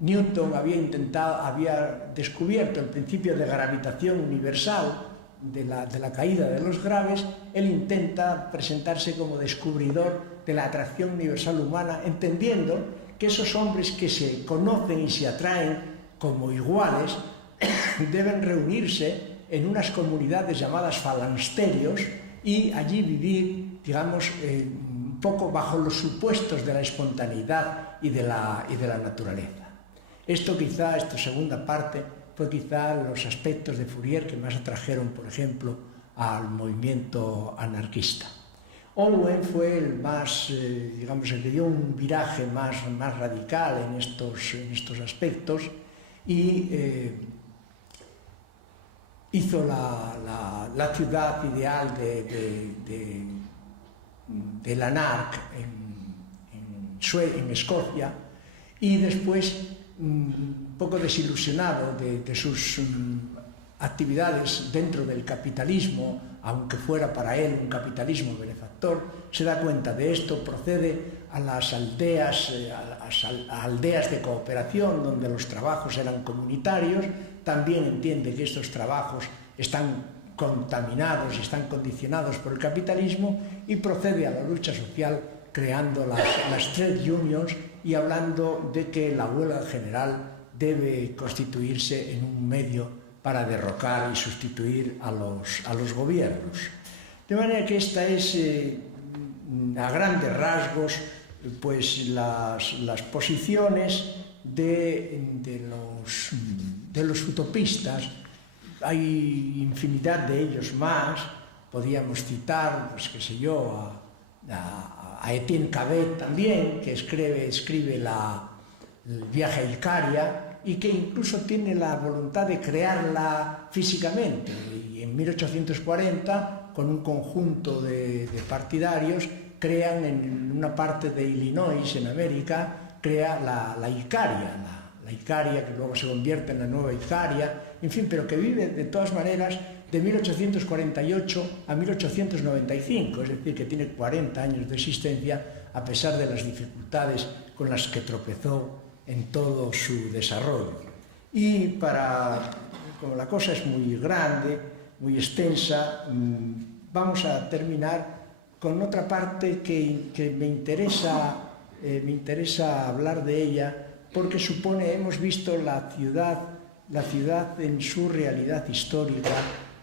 Newton había descubierto el principio de gravitación universal de la caída de los graves, él intenta presentarse como descubridor de la atracción universal humana, entendiendo que esos hombres que se conocen y se atraen como iguales deben reunirse en unas comunidades llamadas falansterios y allí vivir, digamos, un poco bajo los supuestos de la espontaneidad y de la naturaleza. Esta segunda parte, fue quizá los aspectos de Fourier que más atrajeron, por ejemplo, al movimiento anarquista. Owen fue el más, digamos, el que dio un viraje más radical en estos aspectos y hizo la ciudad ideal de Lanark en Escocia, y después, un poco desilusionado de sus actividades dentro del capitalismo, aunque fuera para él un capitalismo benefactor, se da cuenta de esto, procede a las aldeas, a aldeas de cooperación donde los trabajos eran comunitarios, también entiende que estos trabajos están contaminados y están condicionados por el capitalismo y procede a la lucha social creando las trade unions y hablando de que la huelga general debe constituirse en un medio para derrocar y sustituir a los gobiernos. De manera que esta es, a grandes rasgos, pues las posiciones de los utopistas. Hay infinidad de ellos más, podríamos citar, pues qué sé yo, a Etienne Cabet también, que escribe el viaje a Icaria, y que incluso tiene la voluntad de crearla físicamente. Y en 1840, con un conjunto de partidarios, crean en una parte de Illinois, en América, crea la Icaria, la Icaria que luego se convierte en la nueva Icaria, en fin, pero que vive de todas maneras de 1848 a 1895, es decir, que tiene 40 años de existencia a pesar de las dificultades con las que tropezó en todo su desarrollo. Y como la cosa es muy grande, muy extensa, vamos a terminar con otra parte que me interesa hablar de ella, porque hemos visto la ciudad en su realidad histórica,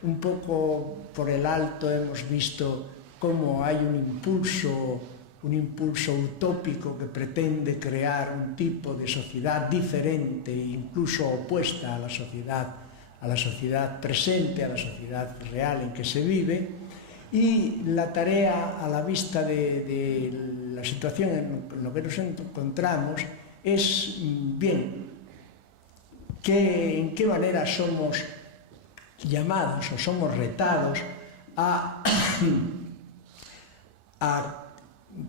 un poco por el alto hemos visto cómo hay un impulso utópico que pretende crear un tipo de sociedad diferente e incluso opuesta a la sociedad presente, a la sociedad real en que se vive, y la tarea a la vista de la situación en la que nos encontramos es, bien, en qué manera somos llamados o somos retados a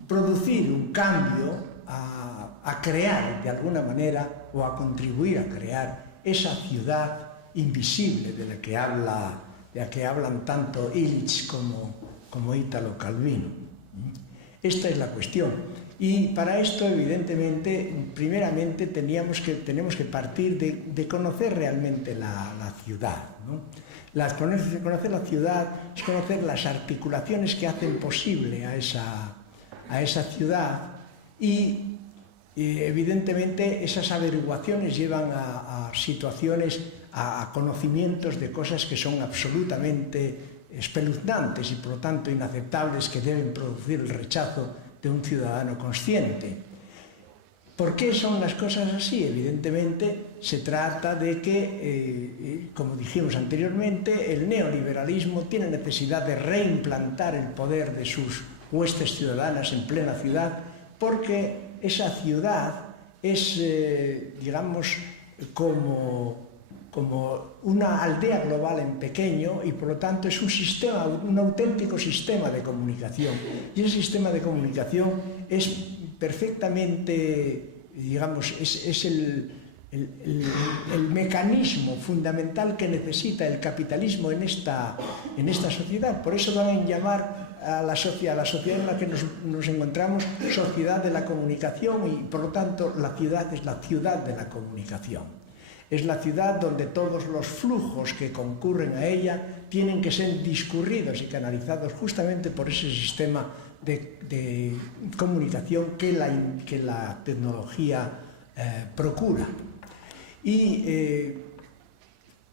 producir un cambio, a crear de alguna manera o a contribuir a crear esa ciudad invisible de la que hablan tanto Illich como Ítalo Calvino. Esta es la cuestión. Y para esto, evidentemente, primeramente tenemos que partir de conocer realmente la ciudad, ¿no? Conocer la ciudad es conocer las articulaciones que hacen posible a esa ciudad y evidentemente esas averiguaciones llevan a situaciones, a conocimientos de cosas que son absolutamente espeluznantes y por lo tanto inaceptables, que deben producir el rechazo de un ciudadano consciente. ¿Por qué son las cosas así? Evidentemente se trata de que, como dijimos anteriormente, el neoliberalismo tiene necesidad de reimplantar el poder de sus huestes ciudadanas en plena ciudad, porque esa ciudad es, digamos, como una aldea global en pequeño y por lo tanto es un auténtico sistema de comunicación. Y ese sistema de comunicación es perfectamente, digamos, es el mecanismo fundamental que necesita el capitalismo en esta sociedad. Por eso van a llamar a la sociedad en la que nos encontramos sociedad de la comunicación y por lo tanto la ciudad es la ciudad de la comunicación. Es la ciudad donde todos los flujos que concurren a ella tienen que ser discurridos y canalizados justamente por ese sistema de comunicación que la tecnología procura. ¿Y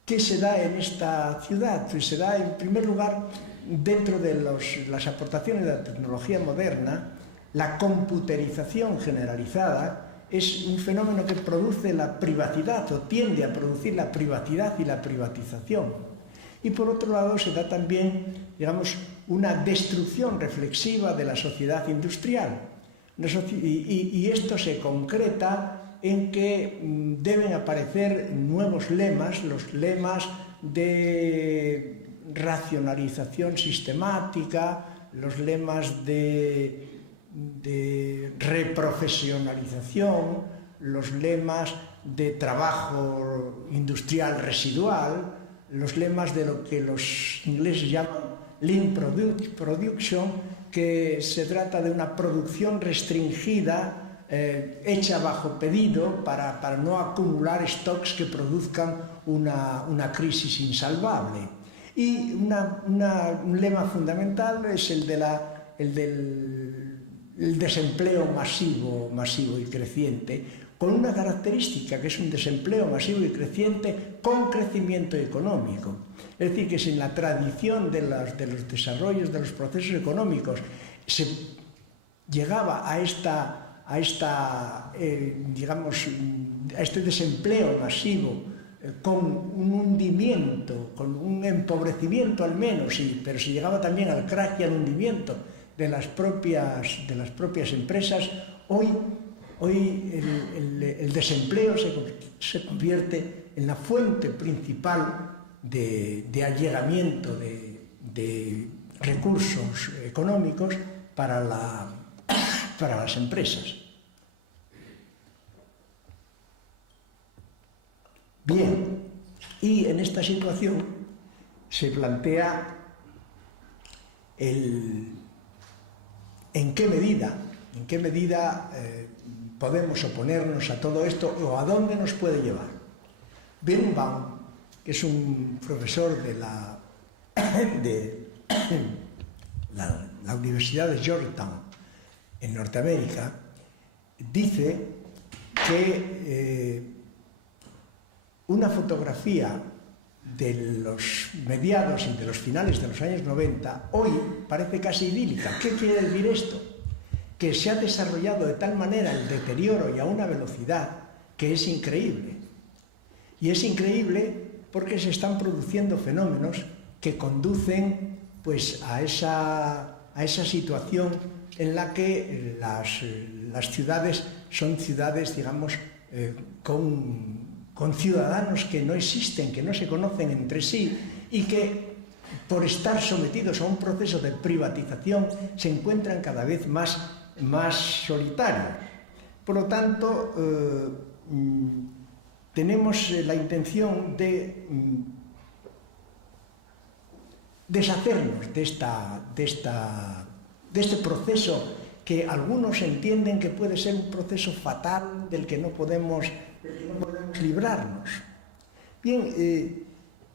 qué se da en esta ciudad? Pues se da, en primer lugar, dentro de las aportaciones de la tecnología moderna, la computerización generalizada es un fenómeno que produce la privacidad o tiende a producir la privacidad y la privatización. Y por otro lado se da también, digamos, una destrucción reflexiva de la sociedad industrial. Y esto se concreta en que deben aparecer nuevos lemas, los lemas de racionalización sistemática, los lemas de reprofesionalización, los lemas de trabajo industrial residual, los lemas de lo que los ingleses llaman lean production, que se trata de una producción restringida, hecha bajo pedido para no acumular stocks que produzcan una crisis insalvable. Y un lema fundamental es el del desempleo masivo y creciente, con una característica que es un desempleo masivo y creciente con crecimiento económico. Es decir, que si en la tradición de los desarrollos de los procesos económicos se llegaba a este desempleo masivo con un hundimiento, con un empobrecimiento al menos, pero se llegaba también al crack y al hundimiento de las propias empresas, hoy el desempleo se convierte en la fuente principal de allegamiento de recursos económicos para las empresas. Bien, y en esta situación se plantea ¿en qué medida podemos oponernos a todo esto o a dónde nos puede llevar? Birnbaum, que es un profesor de la Universidad de Georgetown en Norteamérica, dice que una fotografía de los mediados y de los finales de los años 90 hoy parece casi idílica. ¿Qué quiere decir esto? Que se ha desarrollado de tal manera el deterioro y a una velocidad que es increíble. Y es increíble porque se están produciendo fenómenos que conducen pues, a esa situación en la que las ciudades son ciudades, digamos, con ciudadanos que no existen, que no se conocen entre sí y que por estar sometidos a un proceso de privatización se encuentran cada vez más solitarios. Por lo tanto, tenemos la intención de deshacernos de este proceso que algunos entienden que puede ser un proceso fatal del que no podemos librarnos. Bien,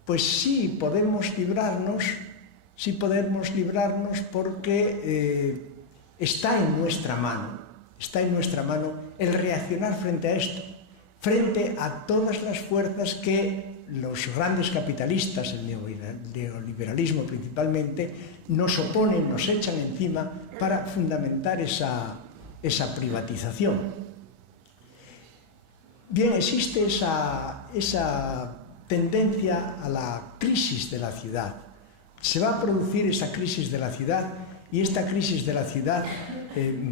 pues sí podemos librarnos porque está en nuestra mano el reaccionar frente a esto, frente a todas las fuerzas que los grandes capitalistas, el neoliberalismo principalmente, nos oponen, nos echan encima para fundamentar esa privatización. Bien, existe esa tendencia a la crisis de la ciudad. Se va a producir esa crisis de la ciudad y esta crisis de la ciudad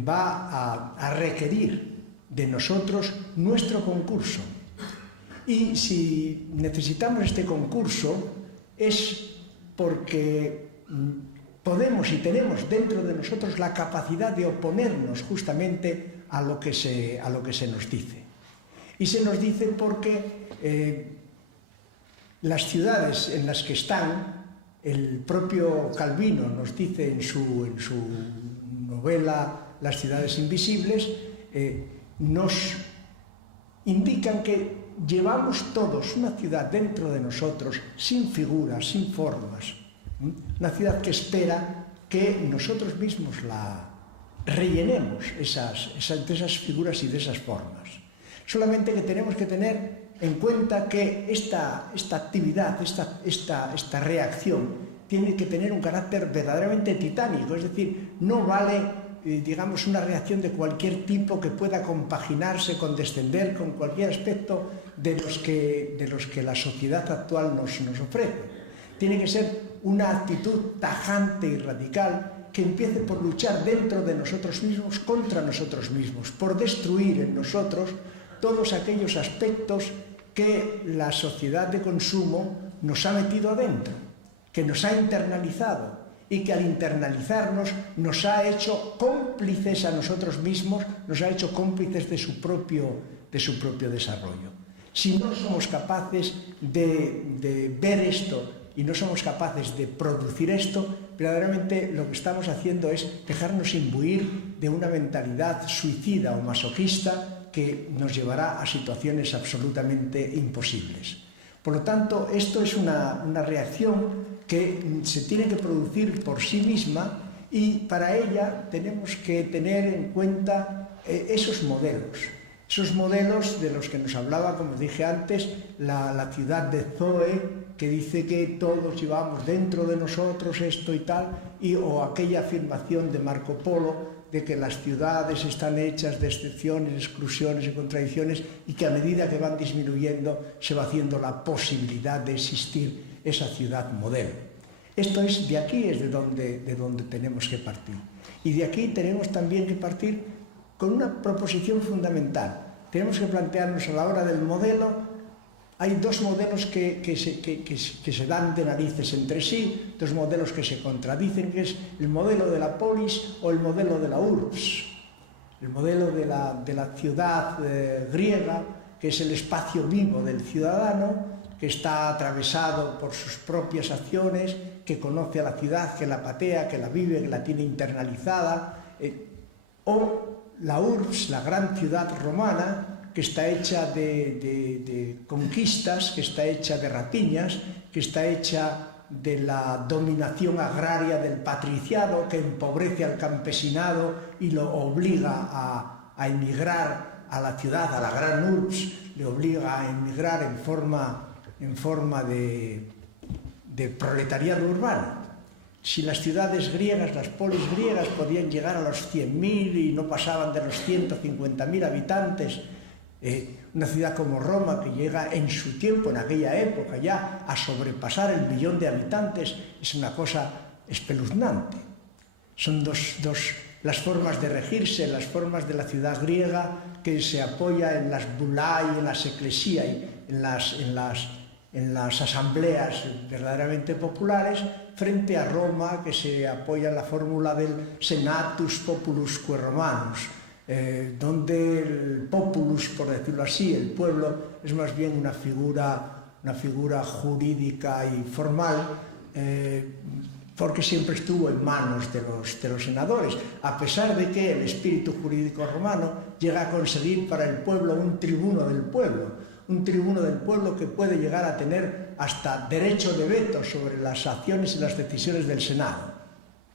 va a requerir de nosotros nuestro concurso. Y si necesitamos este concurso es porque podemos y tenemos dentro de nosotros la capacidad de oponernos justamente a lo que se nos dice. Y se nos dice porque las ciudades en las que están, el propio Calvino nos dice en su novela Las ciudades invisibles, nos indican que llevamos todos una ciudad dentro de nosotros sin figuras, sin formas, una ciudad que espera que nosotros mismos la rellenemos de esas figuras y de esas formas. Solamente que tenemos que tener en cuenta que esta actividad, esta reacción tiene que tener un carácter verdaderamente titánico, es decir, no vale digamos, una reacción de cualquier tipo que pueda compaginarse, condescender con cualquier aspecto de los que la sociedad actual nos ofrece. Tiene que ser una actitud tajante y radical que empiece por luchar dentro de nosotros mismos contra nosotros mismos, por destruir en nosotros todos aquellos aspectos que la sociedad de consumo nos ha metido adentro, que nos ha internalizado, y que al internalizarnos nos ha hecho cómplices a nosotros mismos, nos ha hecho cómplices de su propio desarrollo. Si no somos capaces de ver esto y no somos capaces de producir esto, verdaderamente lo que estamos haciendo es dejarnos imbuir de una mentalidad suicida o masoquista que nos llevará a situaciones absolutamente imposibles. Por lo tanto, esto es una reacción que se tiene que producir por sí misma y para ella tenemos que tener en cuenta esos modelos de los que nos hablaba, como dije antes, la ciudad de Zoe, que dice que todos llevamos dentro de nosotros esto y tal, o aquella afirmación de Marco Polo de que las ciudades están hechas de excepciones, exclusiones y contradicciones y que a medida que van disminuyendo se va haciendo la posibilidad de existir esa ciudad modelo. Esto es, de aquí es de donde tenemos que partir. Y de aquí tenemos también que partir con una proposición fundamental. Tenemos que plantearnos a la hora del modelo. Hay dos modelos que se dan de narices entre sí, dos modelos que se contradicen, que es el modelo de la polis o el modelo de la urbs. El modelo de la ciudad griega, que es el espacio vivo del ciudadano, que está atravesado por sus propias acciones, que conoce a la ciudad, que la patea, que la vive, que la tiene internalizada, o la urbs, la gran ciudad romana, que está hecha de conquistas, que está hecha de rapiñas, que está hecha de la dominación agraria del patriciado, que empobrece al campesinado y lo obliga a emigrar a la ciudad, a la gran urbs, le obliga a emigrar en forma de proletariado urbano. Si las ciudades griegas, las polis griegas, podían llegar a los 100.000 y no pasaban de los 150.000 habitantes, una ciudad como Roma, que llega en su tiempo, en aquella época, ya a sobrepasar el 1.000.000 de habitantes, es una cosa espeluznante. Son las formas de regirse, las formas de la ciudad griega, que se apoya en las bulai, en las ecclesiae, en las asambleas verdaderamente populares, frente a Roma, que se apoya en la fórmula del senatus populusque romanus, donde el populus, por decirlo así, el pueblo, es más bien una figura jurídica y formal, porque siempre estuvo en manos de los senadores, a pesar de que el espíritu jurídico romano llega a conseguir para el pueblo un tribuno del pueblo que puede llegar a tener hasta derecho de veto sobre las acciones y las decisiones del Senado.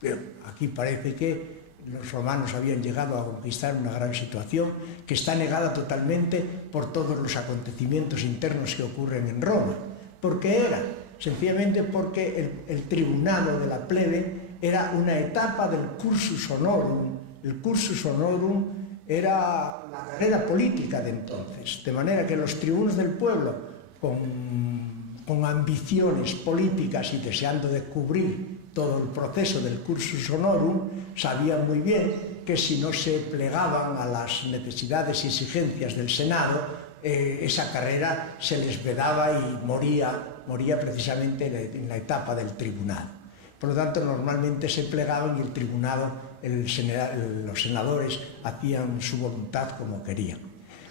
Pero aquí parece que los romanos habían llegado a conquistar una gran situación que está negada totalmente por todos los acontecimientos internos que ocurren en Roma. ¿Por qué era? Sencillamente porque el tribunado de la plebe era una etapa del cursus honorum. El cursus honorum era la carrera política de entonces, de manera que los tribunos del pueblo, con ambiciones políticas y deseando de cubrir todo el proceso del cursus honorum, sabían muy bien que si no se plegaban a las necesidades y exigencias del Senado, esa carrera se les vedaba y moría precisamente en la etapa del tribunal. Por lo tanto, normalmente se plegaban y el tribunado, los senadores hacían su voluntad como querían.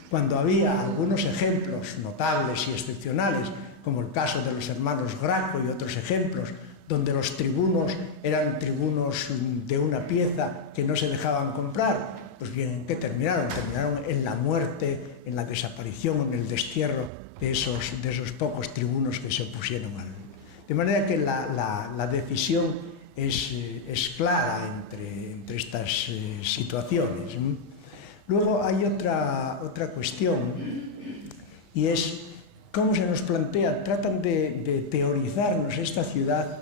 Cuando había algunos ejemplos notables y excepcionales, como el caso de los hermanos Graco y otros ejemplos, donde los tribunos eran tribunos de una pieza que no se dejaban comprar, pues bien, ¿en qué terminaron? Terminaron en la muerte, en la desaparición, en el destierro de esos pocos tribunos que se opusieron al... De manera que la decisión es clara entre estas situaciones. Luego hay otra cuestión, y es cómo se nos plantea, tratan de teorizarnos esta ciudad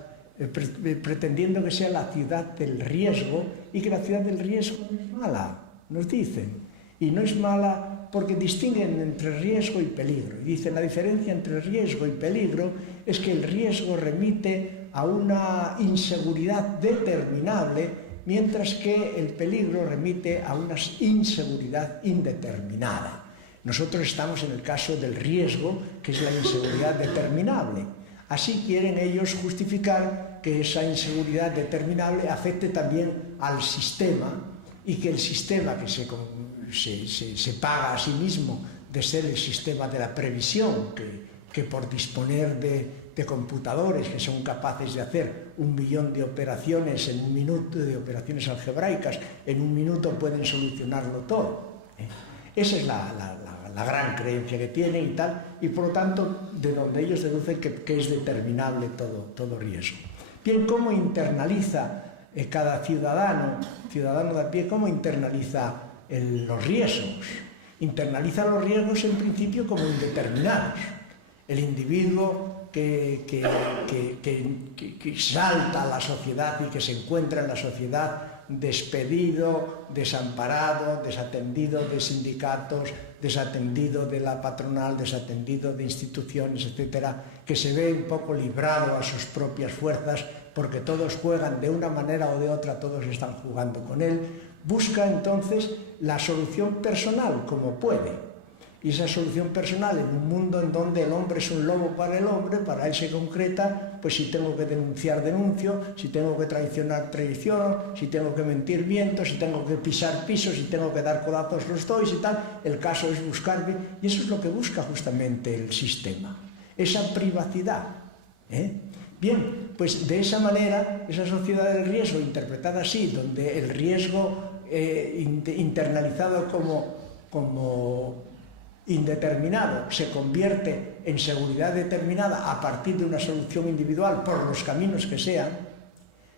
pretendiendo que sea la ciudad del riesgo, y que la ciudad del riesgo no es mala, nos dicen, y no es mala porque distinguen entre riesgo y peligro. Y dicen, la diferencia entre riesgo y peligro es que el riesgo remite a una inseguridad determinable, mientras que el peligro remite a una inseguridad indeterminada. Nosotros estamos en el caso del riesgo, que es la inseguridad determinable. Así quieren ellos justificar que esa inseguridad determinable afecte también al sistema, y que el sistema que se paga a sí mismo de ser el sistema de la previsión, que por disponer de computadores que son capaces de hacer 1 millón de operaciones en 1 minuto, de operaciones algebraicas, en 1 minuto pueden solucionarlo todo. Esa es la gran creencia que tienen y tal, y por lo tanto de donde ellos deducen que es determinable todo riesgo. Bien, ¿cómo internaliza cada ciudadano de a pie, cómo internaliza los riesgos? Internaliza los riesgos en principio como indeterminados. El individuo que salta a la sociedad y que se encuentra en la sociedad despedido, desamparado, desatendido de sindicatos, desatendido de la patronal, desatendido de instituciones, etcétera, que se ve un poco librado a sus propias fuerzas, porque todos juegan de una manera o de otra, todos están jugando con él, busca entonces la solución personal como puede. Y esa solución personal en un mundo en donde el hombre es un lobo para el hombre, para él se concreta, pues si tengo que denunciar, denuncio, si tengo que traicionar, traiciono, si tengo que mentir, miento, si tengo que pisar pisos, si tengo que dar codazos, los doy y tal. El caso es buscarme, y eso es lo que busca justamente el sistema, esa privacidad. Bien, pues de esa manera, esa sociedad del riesgo, interpretada así, donde el riesgo internalizado como indeterminado se convierte en seguridad determinada a partir de una solución individual por los caminos que sean,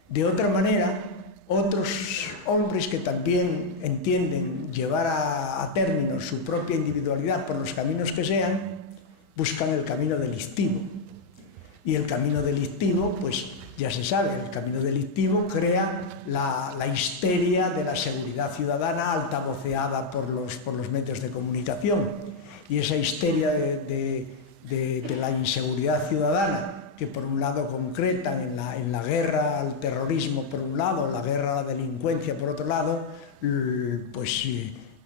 de otra manera, otros hombres que también entienden llevar a término su propia individualidad por los caminos que sean, buscan el camino delictivo. Y el camino delictivo, pues ya se sabe, el camino delictivo crea la histeria de la seguridad ciudadana altavoceada por los medios de comunicación. Y esa histeria de la inseguridad ciudadana, que por un lado concretan en la guerra al terrorismo por un lado, la guerra a la delincuencia por otro lado, pues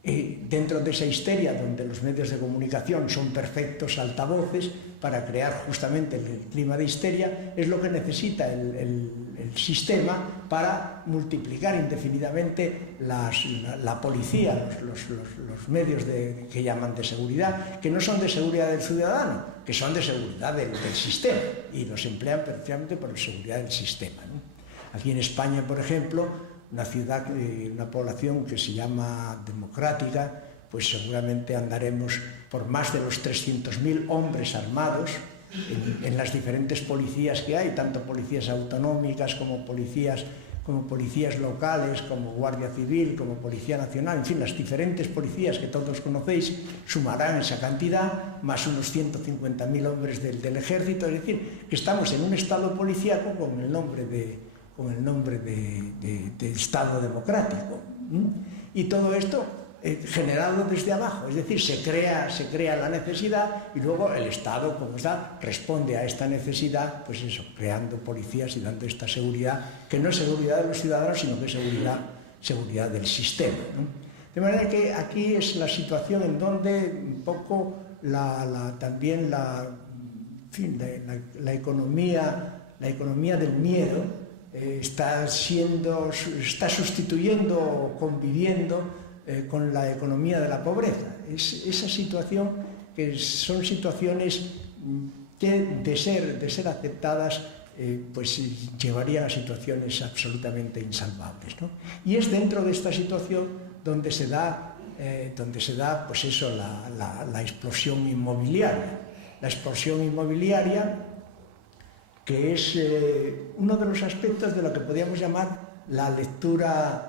dentro de esa histeria donde los medios de comunicación son perfectos altavoces para crear justamente el clima de histeria, es lo que necesita el sistema para multiplicar indefinidamente la policía, los medios que llaman de seguridad, que no son de seguridad del ciudadano, que son de seguridad del sistema, y los emplean precisamente por la seguridad del sistema, ¿no? Aquí en España, por ejemplo, una ciudad, una población que se llama democrática, pues seguramente andaremos por más de los 300.000 hombres armados en las diferentes policías que hay, tanto policías autonómicas como policías locales, como Guardia Civil, como Policía Nacional, en fin, las diferentes policías que todos conocéis sumarán esa cantidad, más unos 150.000 hombres del ejército, es decir, que estamos en un estado policíaco con el nombre de Estado democrático. Y todo esto generado desde abajo, es decir, se crea la necesidad y luego el Estado, como está, responde a esta necesidad, pues eso, creando policías y dando esta seguridad, que no es seguridad de los ciudadanos, sino que es seguridad del sistema, ¿no? De manera que aquí es la situación en donde un poco también la economía del miedo está sustituyendo o conviviendo con la economía de la pobreza. Es esa situación que son situaciones que de ser aceptadas pues llevarían a situaciones absolutamente insalvables, ¿no? Y es dentro de esta situación donde se da pues eso, la explosión inmobiliaria. La explosión inmobiliaria, que es uno de los aspectos de lo que podríamos llamar la lectura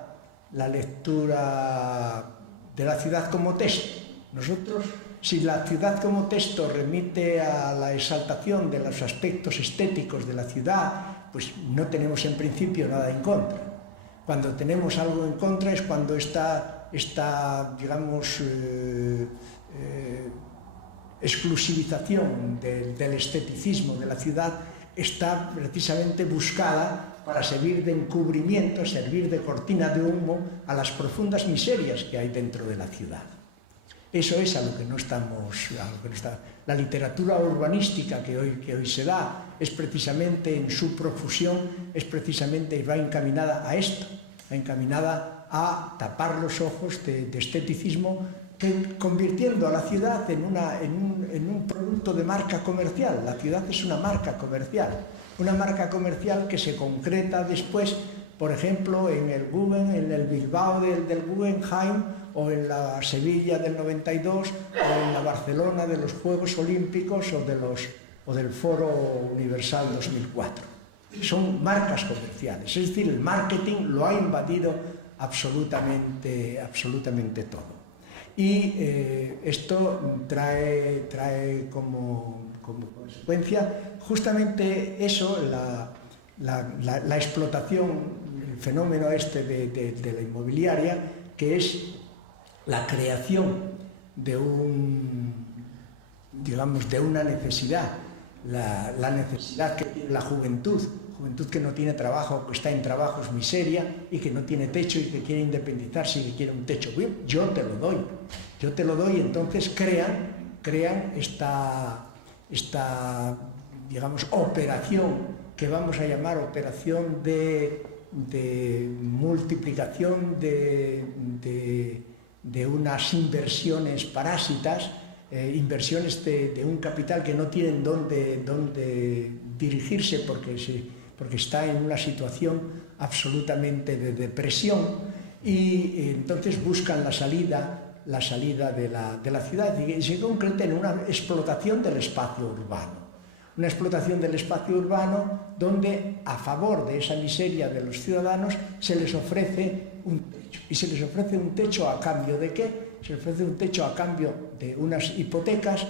de la ciudad como texto. Nosotros, si la ciudad como texto remite a la exaltación de los aspectos estéticos de la ciudad, pues no tenemos en principio nada en contra. Cuando tenemos algo en contra es cuando esta digamos, exclusivización del esteticismo de la ciudad está precisamente buscada para servir de encubrimiento, servir de cortina de humo a las profundas miserias que hay dentro de la ciudad. Eso es a lo que no estamos... La literatura urbanística que hoy se da es precisamente, en su profusión, va encaminada a esto, va encaminada a tapar los ojos de esteticismo, convirtiendo a la ciudad en un producto de marca comercial. La ciudad es una marca comercial que se concreta después, por ejemplo, en el Bilbao del Guggenheim, o en la Sevilla del 92, o en la Barcelona de los Juegos Olímpicos, o del Foro Universal 2004. Son marcas comerciales, es decir, el marketing lo ha invadido absolutamente todo. Y esto trae como consecuencia justamente eso, la explotación, el fenómeno de la inmobiliaria, que es la creación de una necesidad, la necesidad que tiene la juventud que no tiene trabajo, que está en trabajos miseria y que no tiene techo y que quiere independizarse y que quiere un techo. Bien, yo te lo doy, entonces crean esta digamos, operación que vamos a llamar operación de multiplicación de unas inversiones parásitas, inversiones de un capital que no tienen dónde dirigirse porque está en una situación absolutamente de depresión, y entonces buscan la salida de la ciudad, y se concreta en una explotación del espacio urbano. Una explotación del espacio urbano donde, a favor de esa miseria de los ciudadanos, se les ofrece un techo. ¿Y se les ofrece un techo a cambio de qué? Se les ofrece un techo a cambio de unas hipotecas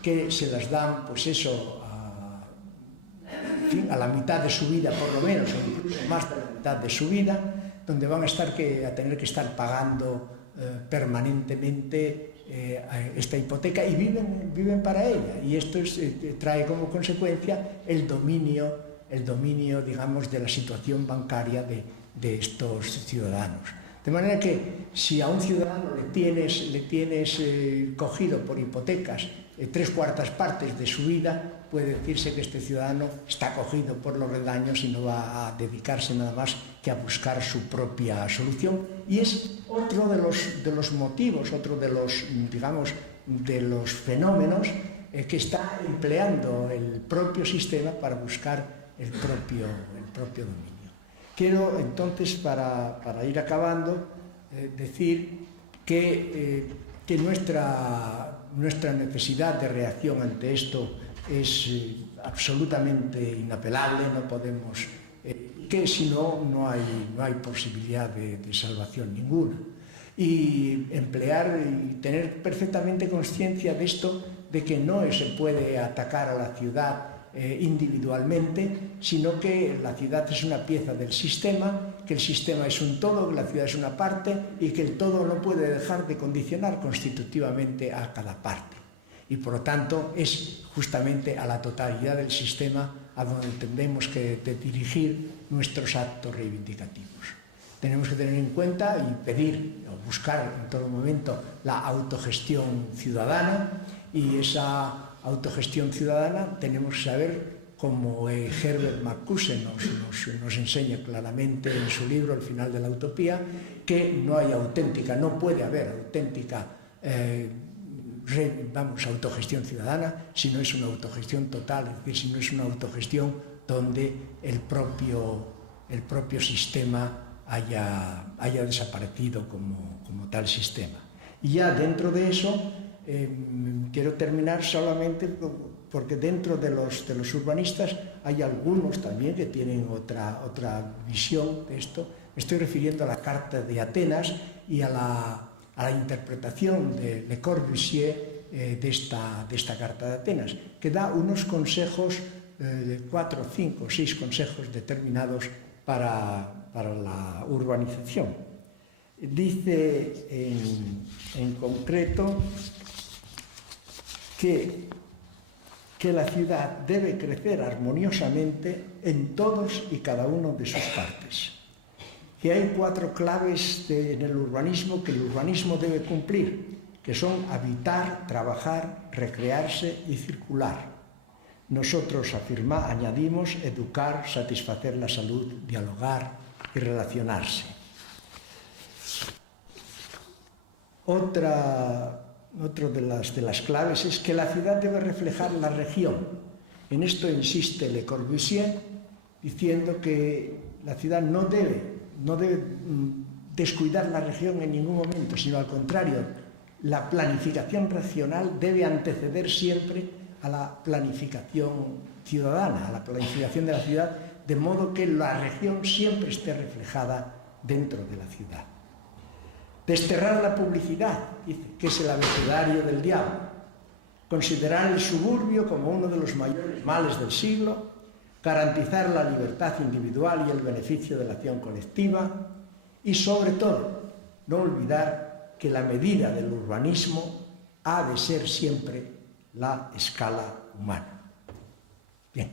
que se las dan, pues eso, a la mitad de su vida por lo menos, o incluso más de la mitad de su vida, donde van a tener que estar pagando permanentemente esta hipoteca, y viven para ella, y esto trae como consecuencia el dominio, digamos, de la situación bancaria de estos ciudadanos. De manera que si a un ciudadano le tienes cogido por hipotecas 3/4 partes de su vida, puede decirse que este ciudadano está cogido por los redaños y no va a dedicarse nada más que a buscar su propia solución. Y es otro de los motivos, otro de los, digamos, de los fenómenos que está empleando el propio sistema para buscar el propio dominio. Quiero entonces, para ir acabando, decir que nuestra nuestra necesidad de reacción ante esto es absolutamente inapelable, no podemos, que si no, no hay posibilidad de salvación ninguna. Y emplear y tener perfectamente conciencia de esto, de que no se puede atacar a la ciudad individualmente, sino que la ciudad es una pieza del sistema, que el sistema es un todo, que la ciudad es una parte y que el todo no puede dejar de condicionar constitutivamente a cada parte. Y por lo tanto es justamente a la totalidad del sistema a donde tendremos que dirigir nuestros actos reivindicativos. Tenemos que tener en cuenta y pedir o buscar en todo momento la autogestión ciudadana, y esa autogestión ciudadana tenemos que saber, como Herbert Marcuse nos enseña claramente en su libro El final de la utopía, que no hay auténtica, no puede haber auténtica autogestión ciudadana si no es una autogestión total, es decir, si no es una autogestión donde el propio sistema haya desaparecido como tal sistema. Y ya dentro de eso, quiero terminar solamente porque dentro de los urbanistas hay algunos también que tienen otra visión de esto. Me estoy refiriendo a la Carta de Atenas y a la interpretación de Le Corbusier de esta Carta de Atenas, que da unos consejos, 4, 5, 6 consejos determinados para la urbanización. Dice en concreto que la ciudad debe crecer armoniosamente en todos y cada uno de sus partes. Que hay 4 claves en el urbanismo que el urbanismo debe cumplir, que son habitar, trabajar, recrearse y circular. Nosotros añadimos educar, satisfacer la salud, dialogar y relacionarse. Otra de las claves es que la ciudad debe reflejar la región. En esto insiste Le Corbusier, diciendo que la ciudad no debe descuidar la región en ningún momento, sino al contrario, la planificación regional debe anteceder siempre a la planificación ciudadana, a la planificación de la ciudad, de modo que la región siempre esté reflejada dentro de la ciudad. Desterrar la publicidad, dice, que es el abecedario del diablo. Considerar el suburbio como uno de los mayores males del siglo. Garantizar la libertad individual y el beneficio de la acción colectiva. Y sobre todo, no olvidar que la medida del urbanismo ha de ser siempre la escala humana. Bien.